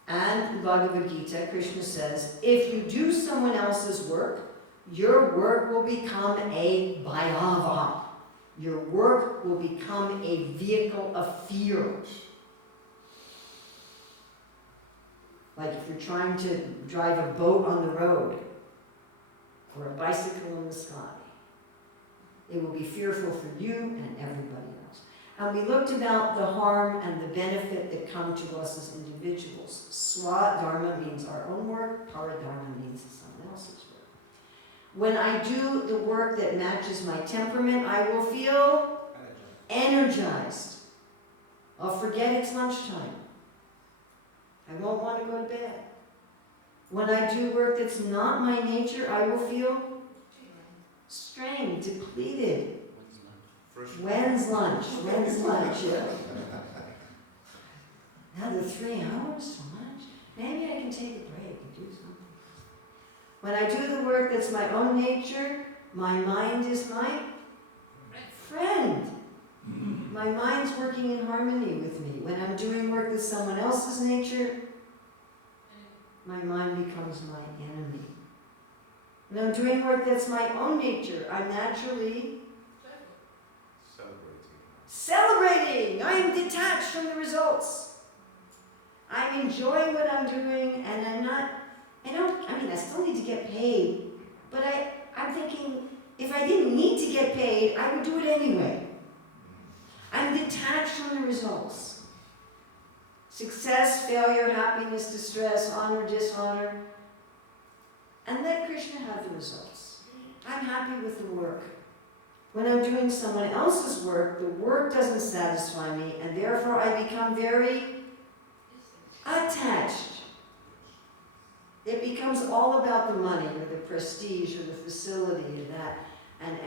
And in Bhagavad Gita, Krishna says, if you do someone else's work, your work will become a bhayava. Your work will become a vehicle of fear. Like if you're trying to drive a boat on the road or a bicycle in the sky, it will be fearful for you and everybody else. And we looked about the harm and the benefit that come to us as individuals. Swadharma means our own work, paradharma means someone else's work. When I do the work that matches my temperament, I will feel energized. I'll forget it's lunchtime. I won't want to go to bed. When I do work that's not my nature, I will feel strained, depleted. When's lunch? When's lunch? Yeah. Another 3 hours for lunch? Maybe I can take a break and do something. When I do the work that's my own nature, my mind is my friend. My mind's working in harmony with me. When I'm doing work that's someone else's nature, my mind becomes my enemy. When I'm doing work that's my own nature, I'm naturally celebrating. I am detached from the results. I'm enjoying what I'm doing, and I still need to get paid, but I'm thinking, if I didn't need to get paid, I would do it anyway. I'm detached from the results. Success, failure, happiness, distress, honor, dishonor. And let Krishna have the results. I'm happy with the work. When I'm doing someone else's work, the work doesn't satisfy me, and therefore I become very attached. It becomes all about the money or the prestige or the facility and that, and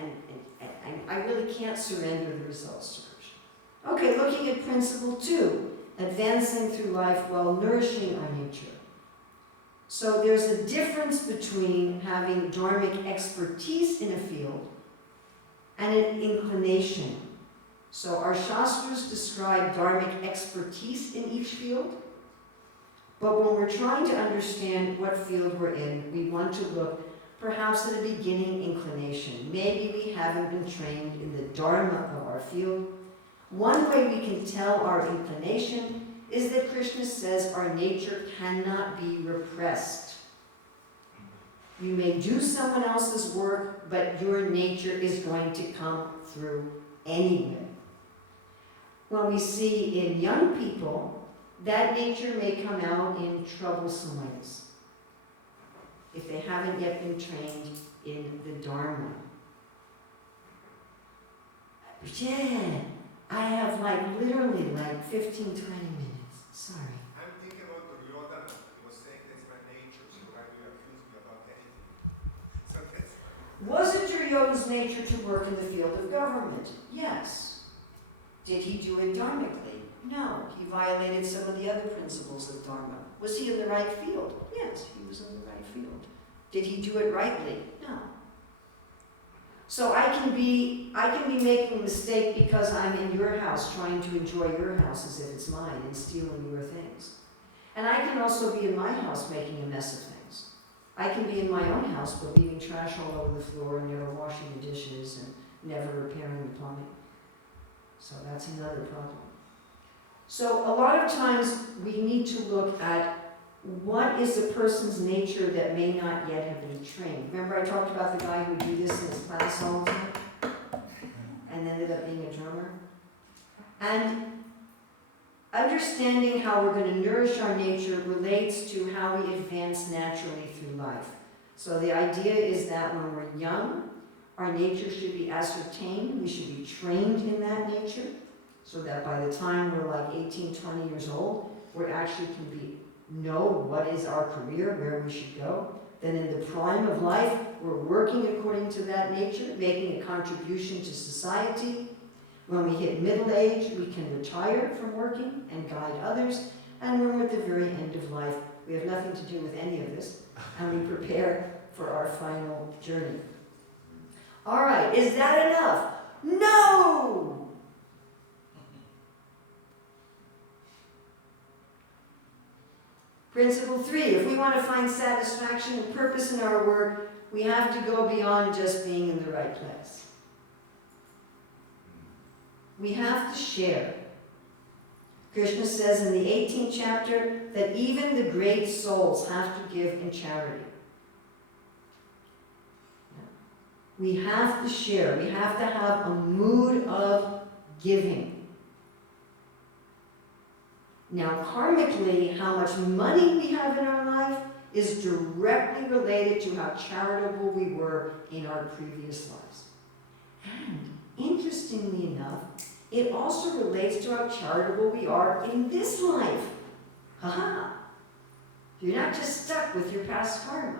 I really can't surrender the results to Krishna. Okay, looking at principle 2, advancing through life while nourishing our nature. So there's a difference between having dharmic expertise in a field and an inclination. So our Shastras describe dharmic expertise in each field, but when we're trying to understand what field we're in, we want to look perhaps at a beginning inclination. Maybe we haven't been trained in the Dharma of our field. One way we can tell our inclination is that Krishna says our nature cannot be repressed. You may do someone else's work, but your nature is going to come through anyway. When we see in young people, that nature may come out in troublesome ways if they haven't yet been trained in the Dharma. Jen, I have literally 15, 20 minutes. Sorry. I'm thinking about Duryodhana. He was saying that's my nature, so why do you accuse me about anything? So that's... Was it Duryodhana's nature to work in the field of government? Yes. Did he do it dharmically? No. He violated some of the other principles of Dharma. Was he in the right field? Yes, he was in the right field. Did he do it rightly? No. So I can be making a mistake because I'm in your house trying to enjoy your house as if it's mine and stealing your things. And I can also be in my house making a mess of things. I can be in my own house but leaving trash all over the floor and never washing the dishes and never repairing the plumbing. So that's another problem. So a lot of times we need to look at what is a person's nature that may not yet have been trained. Remember I talked about the guy who would do this in his class all the time and ended up being a drummer? And understanding how we're going to nourish our nature relates to how we advance naturally through life. So the idea is that when we're young, our nature should be ascertained. We should be trained in that nature so that by the time we're 18, 20 years old, we actually can know what is our career, where we should go. Then in the prime of life, we're working according to that nature, making a contribution to society. When we hit middle age, we can retire from working and guide others. And when we're at the very end of life, we have nothing to do with any of this, and we prepare for our final journey. All right, is that enough? No! Principle 3, if we want to find satisfaction and purpose in our work, we have to go beyond just being in the right place. We have to share. Krishna says in the 18th chapter that even the great souls have to give in charity. We have to share. We have to have a mood of giving. Now, karmically, how much money we have in our life is directly related to how charitable we were in our previous lives. And interestingly enough, it also relates to how charitable we are in this life. Haha. You're not just stuck with your past karma.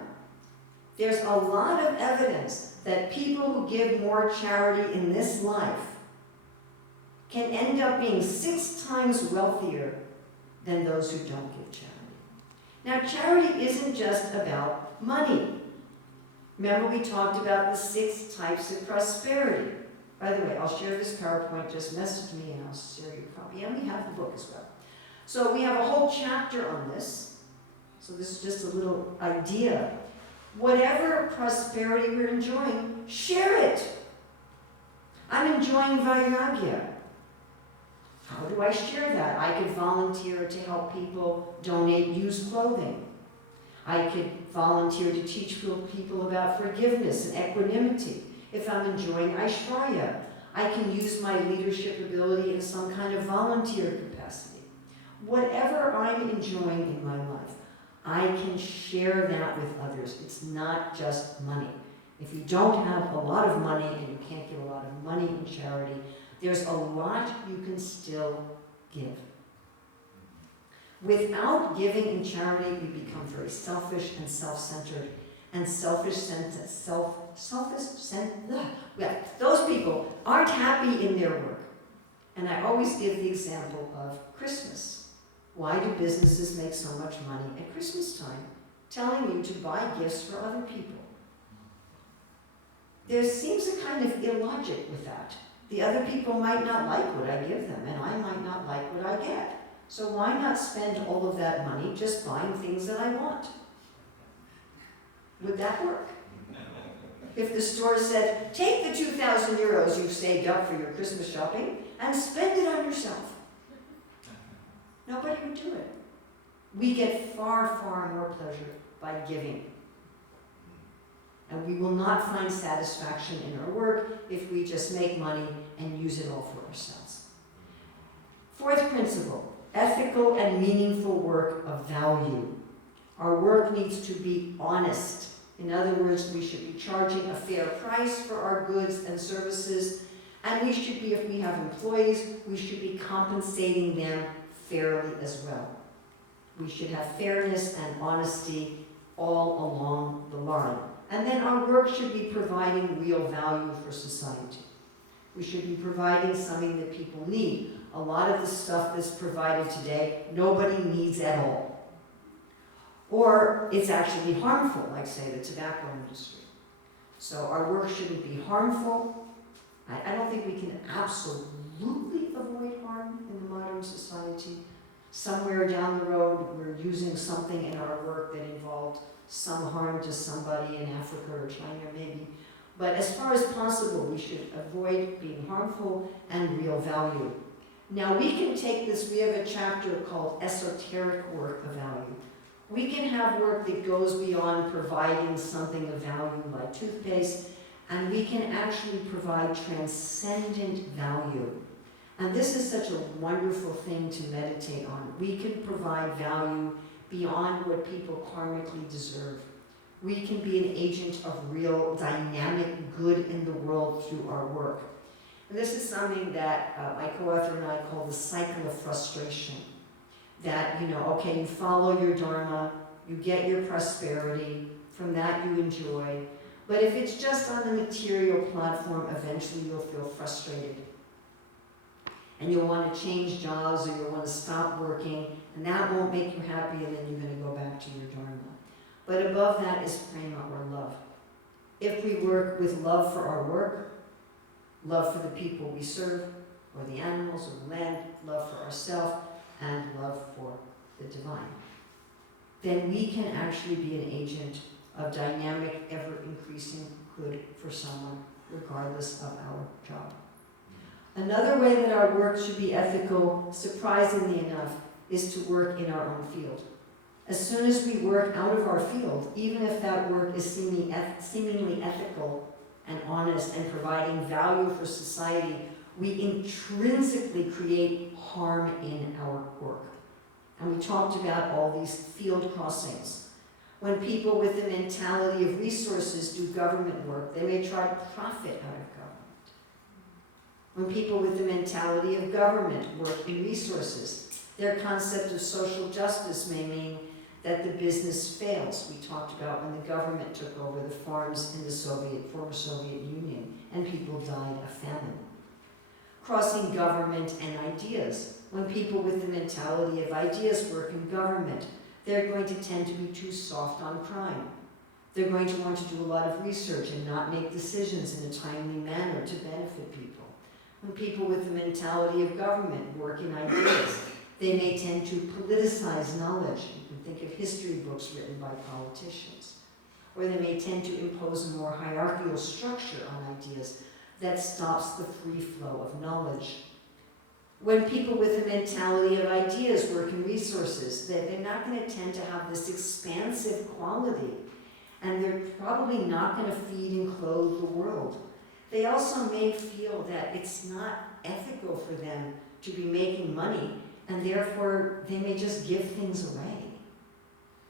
There's a lot of evidence that people who give more charity in this life can end up being 6 times wealthier than those who don't give charity. Now, charity isn't just about money. Remember, we talked about the 6 types of prosperity. By the way, I'll share this PowerPoint. Just message me and I'll share you a copy. And we have the book as well. So we have a whole chapter on this. So this is just a little idea. Whatever prosperity we're enjoying, share it. I'm enjoying Vairagya. How do I share that? I could volunteer to help people donate used clothing. I could volunteer to teach people about forgiveness and equanimity. If I'm enjoying Aishwarya, I can use my leadership ability in some kind of volunteer capacity. Whatever I'm enjoying in my life, I can share that with others. It's not just money. If you don't have a lot of money and you can't give a lot of money in charity, there's a lot you can still give. Without giving in charity, we become very selfish and self-centered. And those people aren't happy in their work. And I always give the example of Christmas. Why do businesses make so much money at Christmas time? Telling you to buy gifts for other people. There seems a kind of illogic with that. The other people might not like what I give them, and I might not like what I get. So why not spend all of that money just buying things that I want? Would that work? If the store said, take the 2,000 euros you've saved up for your Christmas shopping and spend it on yourself. Nobody would do it. We get far, far more pleasure by giving. And we will not find satisfaction in our work if we just make money and use it all for ourselves. 4th principle, ethical and meaningful work of value. Our work needs to be honest. In other words, we should be charging a fair price for our goods and services, and we should be, if we have employees, we should be compensating them fairly as well. We should have fairness and honesty all along the line. And then our work should be providing real value for society. We should be providing something that people need. A lot of the stuff that's provided today, nobody needs at all. Or it's actually harmful, like, say, the tobacco industry. So our work shouldn't be harmful. I don't think we can absolutely avoid harm in the modern society. Somewhere down the road, we're using something in our work that involved some harm to somebody in Africa or China, maybe. But as far as possible, we should avoid being harmful and real value. Now, we can take this, we have a chapter called Esoteric Work of Value. We can have work that goes beyond providing something of value like toothpaste, and we can actually provide transcendent value. And this is such a wonderful thing to meditate on. We can provide value beyond what people karmically deserve. We can be an agent of real dynamic good in the world through our work. And this is something that my co-author and I call the cycle of frustration. That, okay, you follow your Dharma, you get your prosperity, from that you enjoy. But if it's just on the material platform, eventually you'll feel frustrated. And you'll want to change jobs, or you'll want to stop working, and that won't make you happy, and then you're going to go back to your Dharma. But above that is prema, or love. If we work with love for our work, love for the people we serve, or the animals, or the land, love for ourselves, and love for the divine, then we can actually be an agent of dynamic, ever-increasing good for someone, regardless of our job. Another way that our work should be ethical, surprisingly enough, is to work in our own field. As soon as we work out of our field, even if that work is seemingly ethical and honest and providing value for society, we intrinsically create harm in our work. And we talked about all these field crossings. When people with the mentality of resources do government work, they may try to profit out of government. When people with the mentality of government work in resources, their concept of social justice may mean that the business fails. We talked about when the government took over the farms in the former Soviet Union, and people died of famine. Crossing government and ideas. When people with the mentality of ideas work in government, they're going to tend to be too soft on crime. They're going to want to do a lot of research and not make decisions in a timely manner to benefit people. When people with the mentality of government work in ideas, they may tend to politicize knowledge. You can think of history books written by politicians. Or they may tend to impose a more hierarchical structure on ideas that stops the free flow of knowledge. When people with the mentality of ideas work in resources, they're not going to tend to have this expansive quality, and they're probably not going to feed and clothe the world. They also may feel that it's not ethical for them to be making money, and therefore they may just give things away.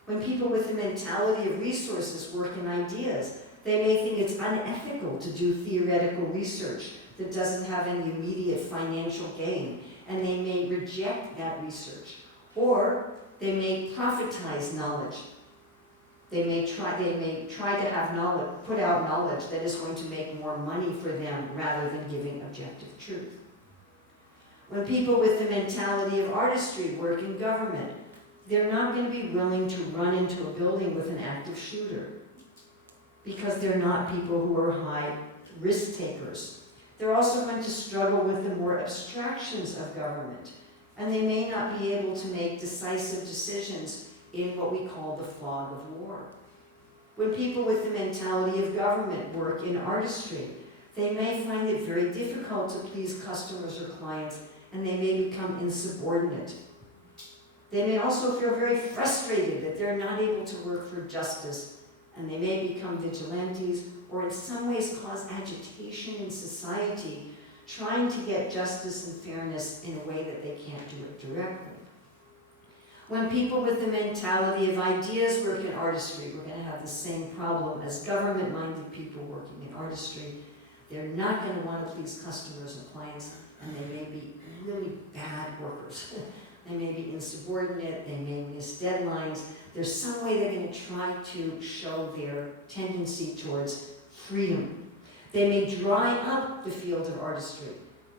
When people with the mentality of resources work in ideas, they may think it's unethical to do theoretical research that doesn't have any immediate financial gain, and they may reject that research. Or they may profitize knowledge. They may try to have knowledge, put out knowledge that is going to make more money for them rather than giving objective truth. When people with the mentality of artistry work in government, they're not going to be willing to run into a building with an active shooter because they're not people who are high risk takers. They're also going to struggle with the more abstractions of government, and they may not be able to make decisive decisions in what we call the fog of war. When people with the mentality of government work in artistry, they may find it very difficult to please customers or clients, and they may become insubordinate. They may also feel very frustrated that they're not able to work for justice, and they may become vigilantes or in some ways cause agitation in society, trying to get justice and fairness in a way that they can't do it directly. When people with the mentality of ideas work in artistry, we're going to have the same problem as government-minded people working in artistry. They're not going to want to please customers and clients, and they may be really bad workers. They may be insubordinate, they may miss deadlines. There's some way they're going to try to show their tendency towards freedom. They may dry up the field of artistry.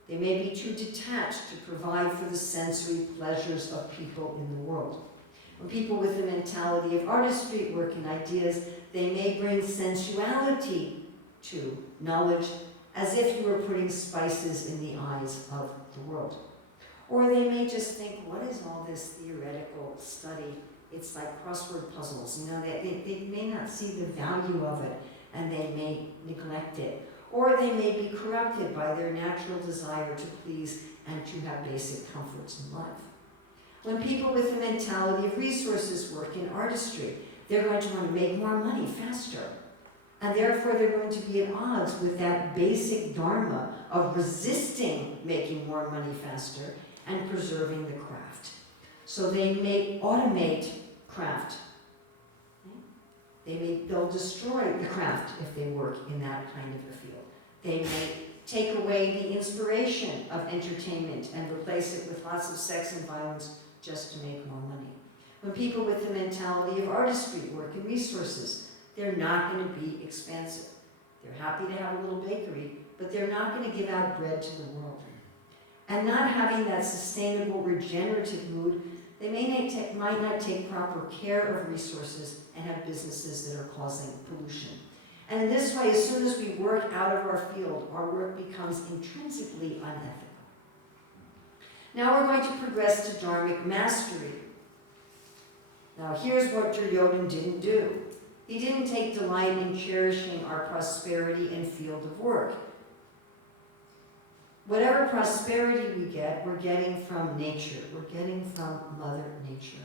They may be too detached to provide for the sensory pleasures of people in the world. When people with the mentality of artistry work in ideas, they may bring sensuality to knowledge as if you were putting spices in the eyes of the world. Or they may just think, what is all this theoretical study? It's like crossword puzzles. You know, they may not see the value of it, and they may neglect it. Or they may be corrupted by their natural desire to please and to have basic comforts in life. When people with the mentality of resources work in artistry, they're going to want to make more money faster. And therefore they're going to be at odds with that basic dharma of resisting making more money faster and preserving the craft. So they may automate craft. They'll destroy the craft if they work in that kind of a field. They may take away the inspiration of entertainment and replace it with lots of sex and violence just to make more money. When people with the mentality of artistry work in resources, they're not going to be expansive. They're happy to have a little bakery, but they're not going to give out bread to the world. And not having that sustainable, regenerative mood, they might not take proper care of resources and have businesses that are causing pollution. And in this way, as soon as we work out of our field, our work becomes intrinsically unethical. Now we're going to progress to dharmic mastery. Now here's what Duryodhana didn't do. He didn't take delight in cherishing our prosperity and field of work. Whatever prosperity we get, we're getting from nature. We're getting from Mother Nature.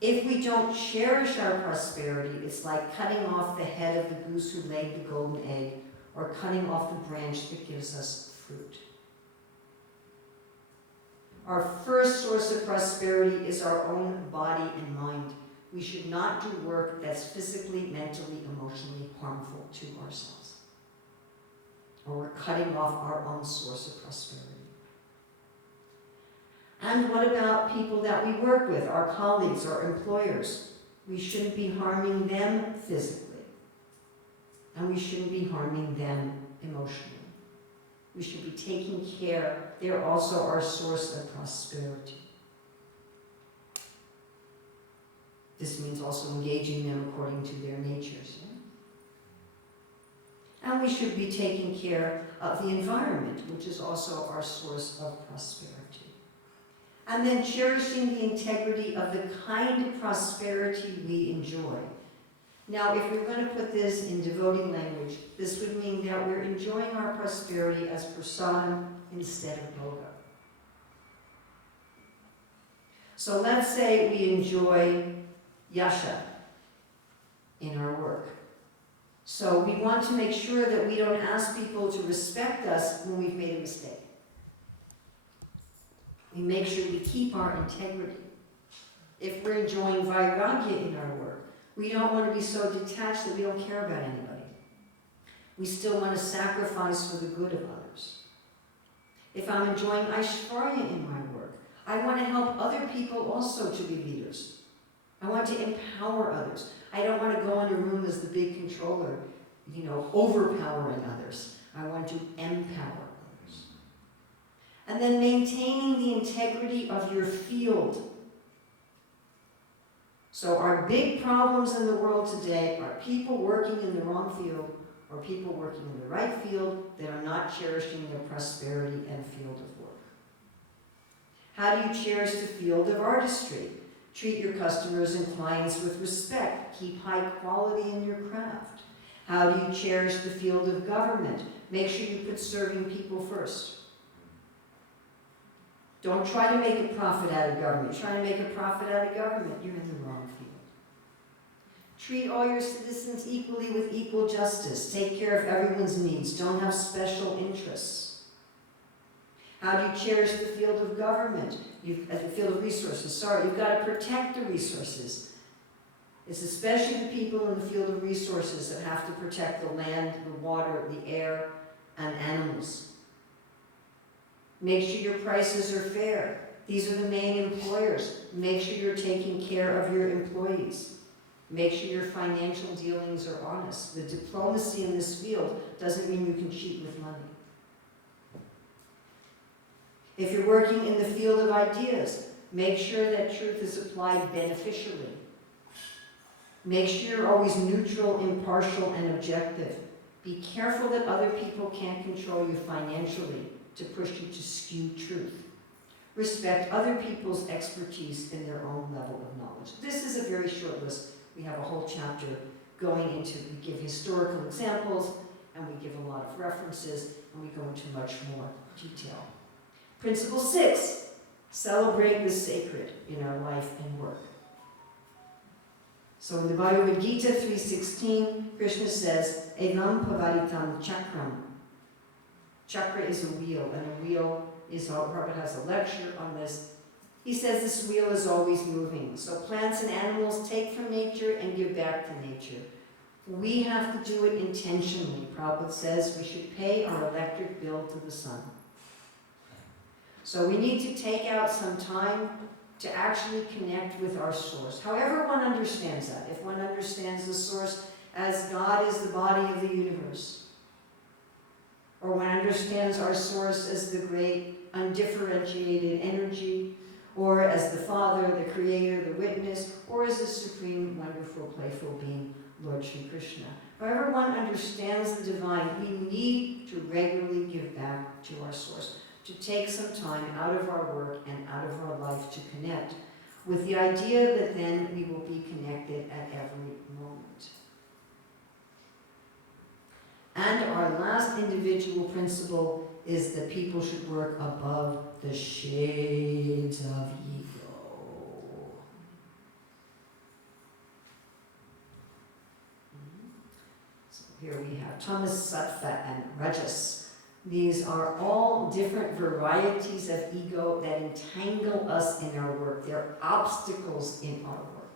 If we don't cherish our prosperity, it's like cutting off the head of the goose who laid the golden egg, or cutting off the branch that gives us fruit. Our first source of prosperity is our own body and mind. We should not do work that's physically, mentally, emotionally harmful to ourselves. Or we're cutting off our own source of prosperity. And what about people that we work with, our colleagues, our employers? We shouldn't be harming them physically. And we shouldn't be harming them emotionally. We should be taking care. They're also our source of prosperity. This means also engaging them according to their natures. Yeah? And we should be taking care of the environment, which is also our source of prosperity. And then cherishing the integrity of the kind of prosperity we enjoy. Now, if we're going to put this in devotee language, this would mean that we're enjoying our prosperity as prasadam instead of bhoga. So let's say we enjoy yasha in our work. So we want to make sure that we don't ask people to respect us when we've made a mistake. We make sure we keep our integrity. If we're enjoying vairagya in our work, we don't want to be so detached that we don't care about anybody. We still want to sacrifice for the good of others. If I'm enjoying aishvarya in my work, I want to help other people also to be leaders. I want to empower others. I don't want to go in a room as the big controller, overpowering others. I want to empower others. And then maintaining the integrity of your field. So our big problems in the world today are people working in the wrong field or people working in the right field that are not cherishing their prosperity and field of work. How do you cherish the field of artistry? Treat your customers and clients with respect. Keep high quality in your craft. How do you cherish the field of government? Make sure you put serving people first. Don't try to make a profit out of government. You're trying to make a profit out of government, you're in the wrong field. Treat all your citizens equally with equal justice. Take care of everyone's needs. Don't have special interests. How do you cherish the field of government? The field of resources. You've got to protect the resources. It's especially the people in the field of resources that have to protect the land, the water, the air, and animals. Make sure your prices are fair. These are the main employers. Make sure you're taking care of your employees. Make sure your financial dealings are honest. The diplomacy in this field doesn't mean you can cheat with money. If you're working in the field of ideas, make sure that truth is applied beneficially. Make sure you're always neutral, impartial, and objective. Be careful that other people can't control you financially to push you to skew truth. Respect other people's expertise in their own level of knowledge. This is a very short list. We have a whole chapter going into, we give historical examples, and we give a lot of references, and we go into much more detail. Principle 6, celebrate the sacred in our life and work. So in the Bhagavad Gita 3:16, Krishna says, Evam pavaritam chakram. Chakra is a wheel, and a wheel is, Prabhupada has a lecture on this. He says this wheel is always moving. So plants and animals take from nature and give back to nature. We have to do it intentionally. Prabhupada says we should pay our electric bill to the sun. So we need to take out some time to actually connect with our source. However one understands that. If one understands the source as God is the body of the universe, or one understands our source as the great undifferentiated energy, or as the Father, the Creator, the Witness, or as the Supreme, Wonderful, Playful Being, Lord Sri Krishna. However one understands the divine, we need to regularly give back to our source, to take some time out of our work and out of our life to connect, with the idea that then we will be connected at every moment. And our last individual principle is that people should work above the shades of ego. So here we have Tamas, Sattva, and Rajas. These are all different varieties of ego that entangle us in our work. They're obstacles in our work.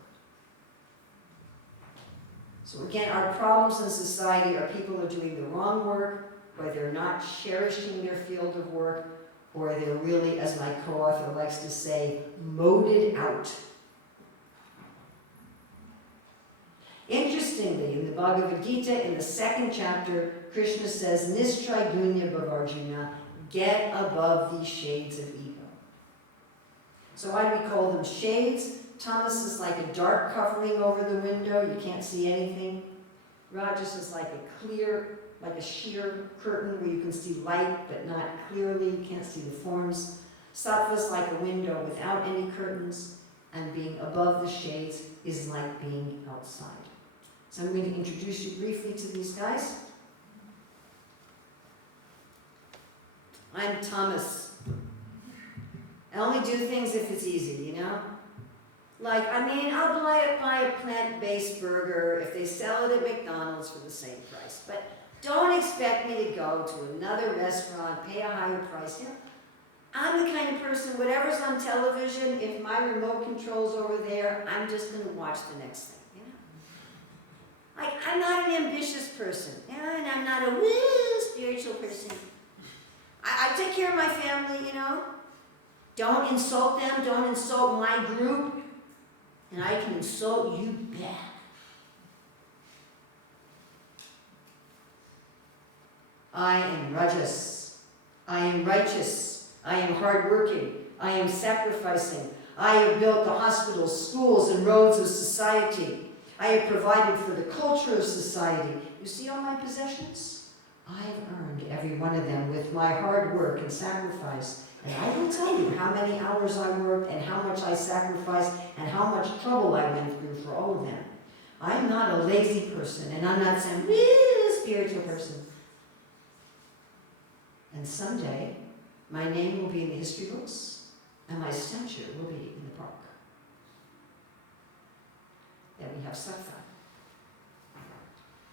So again, our problems in society are people are doing the wrong work, or they're not cherishing their field of work, or they're really, as my co-author likes to say, moded out. Interestingly, in the Bhagavad Gita, in the 2nd chapter, Krishna says, Nishtraigunya Bhavarjuna, get above these shades of ego. So why do we call them shades? Tamas is like a dark covering over the window, you can't see anything. Rajas is like a clear, like a sheer curtain where you can see light but not clearly, you can't see the forms. Sattva is like a window without any curtains, and being above the shades is like being outside. So I'm going to introduce you briefly to these guys. I'm Thomas. I only do things if it's easy, you know? Like, I'll buy a plant-based burger if they sell it at McDonald's for the same price. But don't expect me to go to another restaurant, pay a higher price. You know, I'm the kind of person, whatever's on television, if my remote control's over there, I'm just going to watch the next thing. You know? Like, I'm not an ambitious person, and I'm not a spiritual person. I take care of my family, you know. Don't insult them, don't insult my group, and I can insult you back. I am Rajas. I am righteous. I am hardworking. I am sacrificing. I have built the hospitals, schools, and roads of society. I have provided for the culture of society. You see all my possessions? I have earned every one of them with my hard work and sacrifice. And I will tell you how many hours I worked and how much I sacrificed and how much trouble I went through for all of them. I'm not a lazy person, and I'm not some spiritual person. And someday, my name will be in the history books, and my statue will be in the park. Then we have Sattva.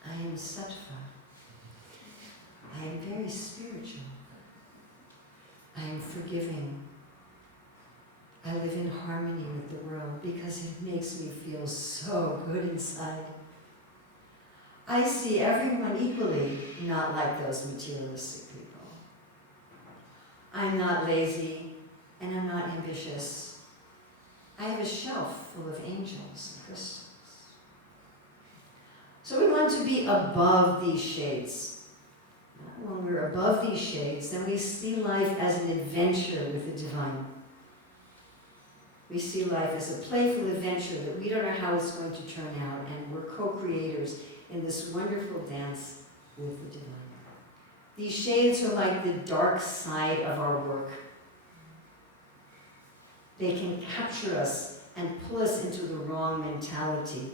I am Sattva. I am very spiritual. I am forgiving. I live in harmony with the world because it makes me feel so good inside. I see everyone equally, not like those materialistic people. I'm not lazy, and I'm not ambitious. I have a shelf full of angels and crystals. So we want to be above these shades. When we're above these shades, then we see life as an adventure with the divine. We see life as a playful adventure that we don't know how it's going to turn out, and we're co-creators in this wonderful dance with the divine. These shades are like the dark side of our work. They can capture us and pull us into the wrong mentality.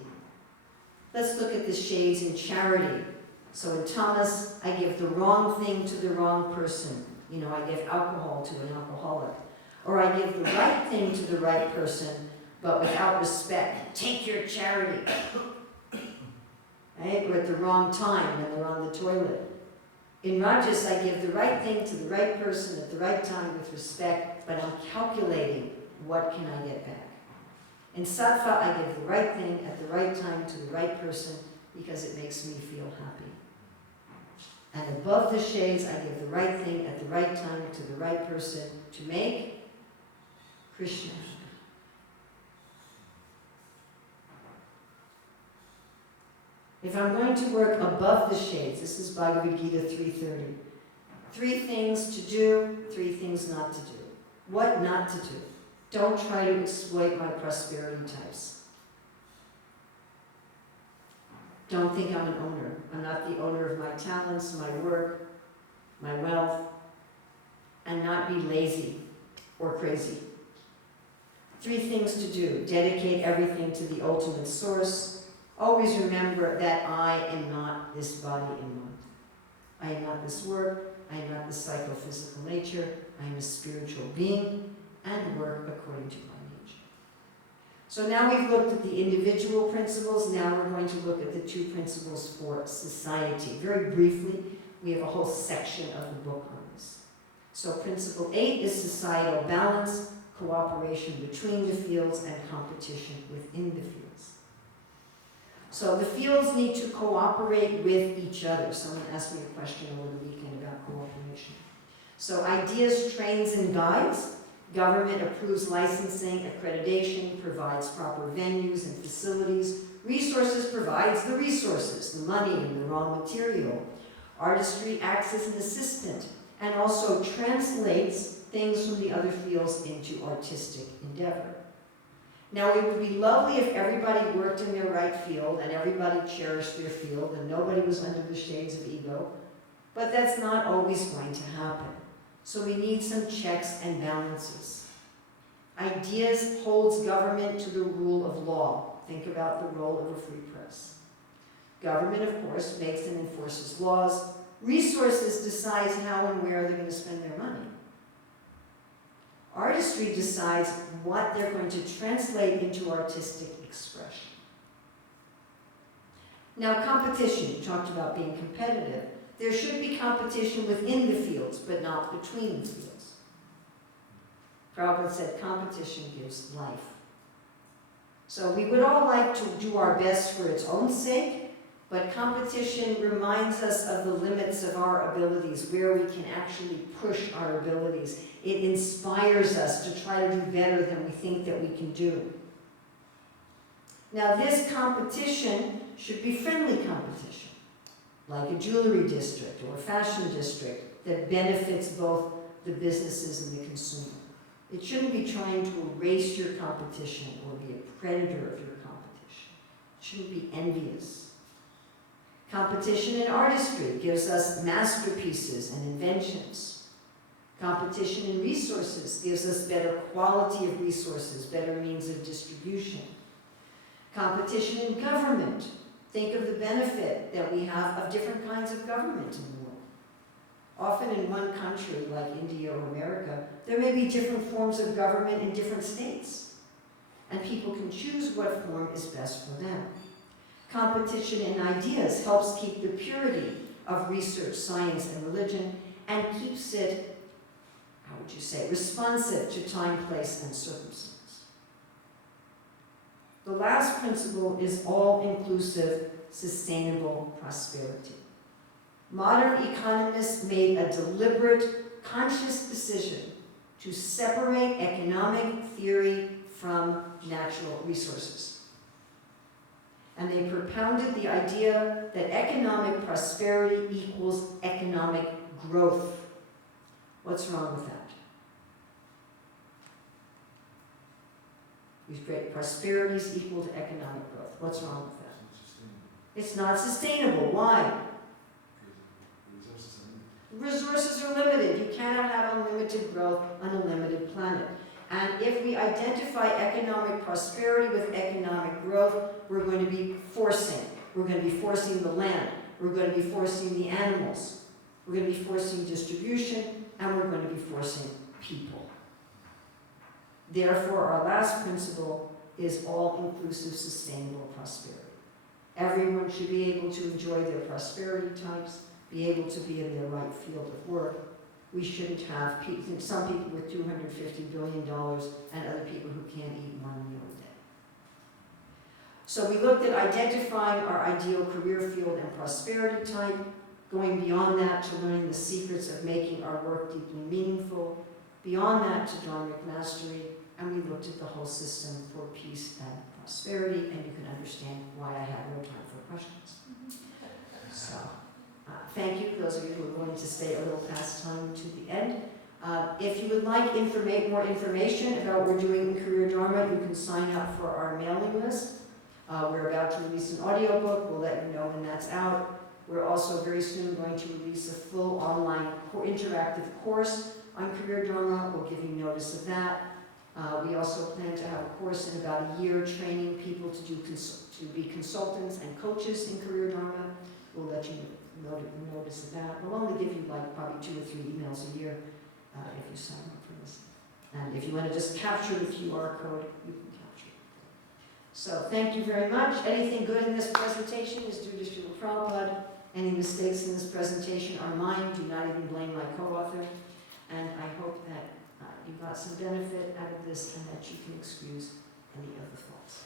Let's look at the shades in charity. So in Thomas, I give the wrong thing to the wrong person. You know, I give alcohol to an alcoholic. Or I give the right thing to the right person, but without respect. Take your charity. Right? Or at the wrong time when they're on the toilet. In Rajas, I give the right thing to the right person at the right time with respect, but I'm calculating what can I get back. In Sattva, I give the right thing at the right time to the right person because it makes me feel happy. And above the shades, I give the right thing at the right time to the right person to make Krishna happy. If I'm going to work above the shades, this is Bhagavad Gita 3:30. 3 things to do, 3 things not to do. What not to do? Don't try to exploit my prosperity types. Don't think I'm an owner. I'm not the owner of my talents, my work, my wealth, and not be lazy or crazy. 3 things to do. Dedicate everything to the ultimate source. Always remember that I am not this body and mind. I am not this work. I am not the psychophysical nature, I am a spiritual being, and work according to my nature. So now we've looked at the individual principles, now we're going to look at the 2 principles for society. Very briefly, we have a whole section of the book on this. So principle 8 is societal balance, cooperation between the fields, and competition within the fields. So the fields need to cooperate with each other. Someone asked me a question over the weekend about cooperation. So ideas, trains, and guides. Government approves licensing, accreditation, provides proper venues and facilities. Resources provides the resources, the money and the raw material. Artistry acts as an assistant and also translates things from the other fields into artistic endeavor. Now, it would be lovely if everybody worked in their right field and everybody cherished their field and nobody was under the shades of ego, but that's not always going to happen. So we need some checks and balances. Ideas holds government to the rule of law. Think about the role of a free press. Government, of course, makes and enforces laws. Resources decides how and where they're going to spend their money. Artistry decides what they're going to translate into artistic expression. Now, competition, you talked about being competitive. There should be competition within the fields, but not between the fields. Prabhupada said competition gives life. So we would all like to do our best for its own sake, but competition reminds us of the limits of our abilities, where we can actually push our abilities. It inspires us to try to do better than we think that we can do. Now, this competition should be friendly competition, like a jewelry district or a fashion district that benefits both the businesses and the consumer. It shouldn't be trying to erase your competition or be a predator of your competition. It shouldn't be envious. Competition in artistry gives us masterpieces and inventions. Competition in resources gives us better quality of resources, better means of distribution. Competition in government. Think of the benefit that we have of different kinds of government in the world. Often in one country, like India or America, there may be different forms of government in different states. And people can choose what form is best for them. Competition in ideas helps keep the purity of research, science, and religion, and keeps it, how would you say, responsive to time, place, and circumstance. The last principle is all-inclusive, sustainable prosperity. Modern economists made a deliberate, conscious decision to separate economic theory from natural resources. And they propounded the idea that economic prosperity equals economic growth. What's wrong with that? We've created prosperity is equal to economic growth. What's wrong with that? It's not sustainable. Why? Resources are limited. You cannot have unlimited growth on a limited planet. And if we identify economic prosperity with economic growth, we're going to be forcing. We're going to be forcing the land. We're going to be forcing the animals. We're going to be forcing distribution, and we're going to be forcing people. Therefore, our last principle is all-inclusive, sustainable prosperity. Everyone should be able to enjoy their prosperity types, be able to be in their right field of work. We shouldn't have some people with $250 billion and other people who can't eat one meal a day. So we looked at identifying our ideal career field and prosperity type, going beyond that to learning the secrets of making our work deeply meaningful, beyond that to Dharmic mastery, and we looked at the whole system for peace and prosperity, and you can understand why I have no time for questions. So, thank you, those of you who are willing to stay a little past time to the end. If you would like more information about what we're doing in Career Dharma, you can sign up for our mailing list. We're about to release an audiobook. We'll let you know when that's out. We're also very soon going to release a full online interactive course on Career Dharma. We'll give you notice of that. We also plan to have a course in about a year training people to be consultants and coaches in Career Dharma. We'll let you notice of that. We'll only give you like probably 2 or 3 emails a year if you sign up for this. And if you want to just capture the QR code, you can capture it. So thank you very much. Anything good in this presentation is due to Srila Prabhupada. Any mistakes in this presentation are mine. Do not even blame my co-author. And I hope that you got some benefit out of this and that you can excuse any other thoughts.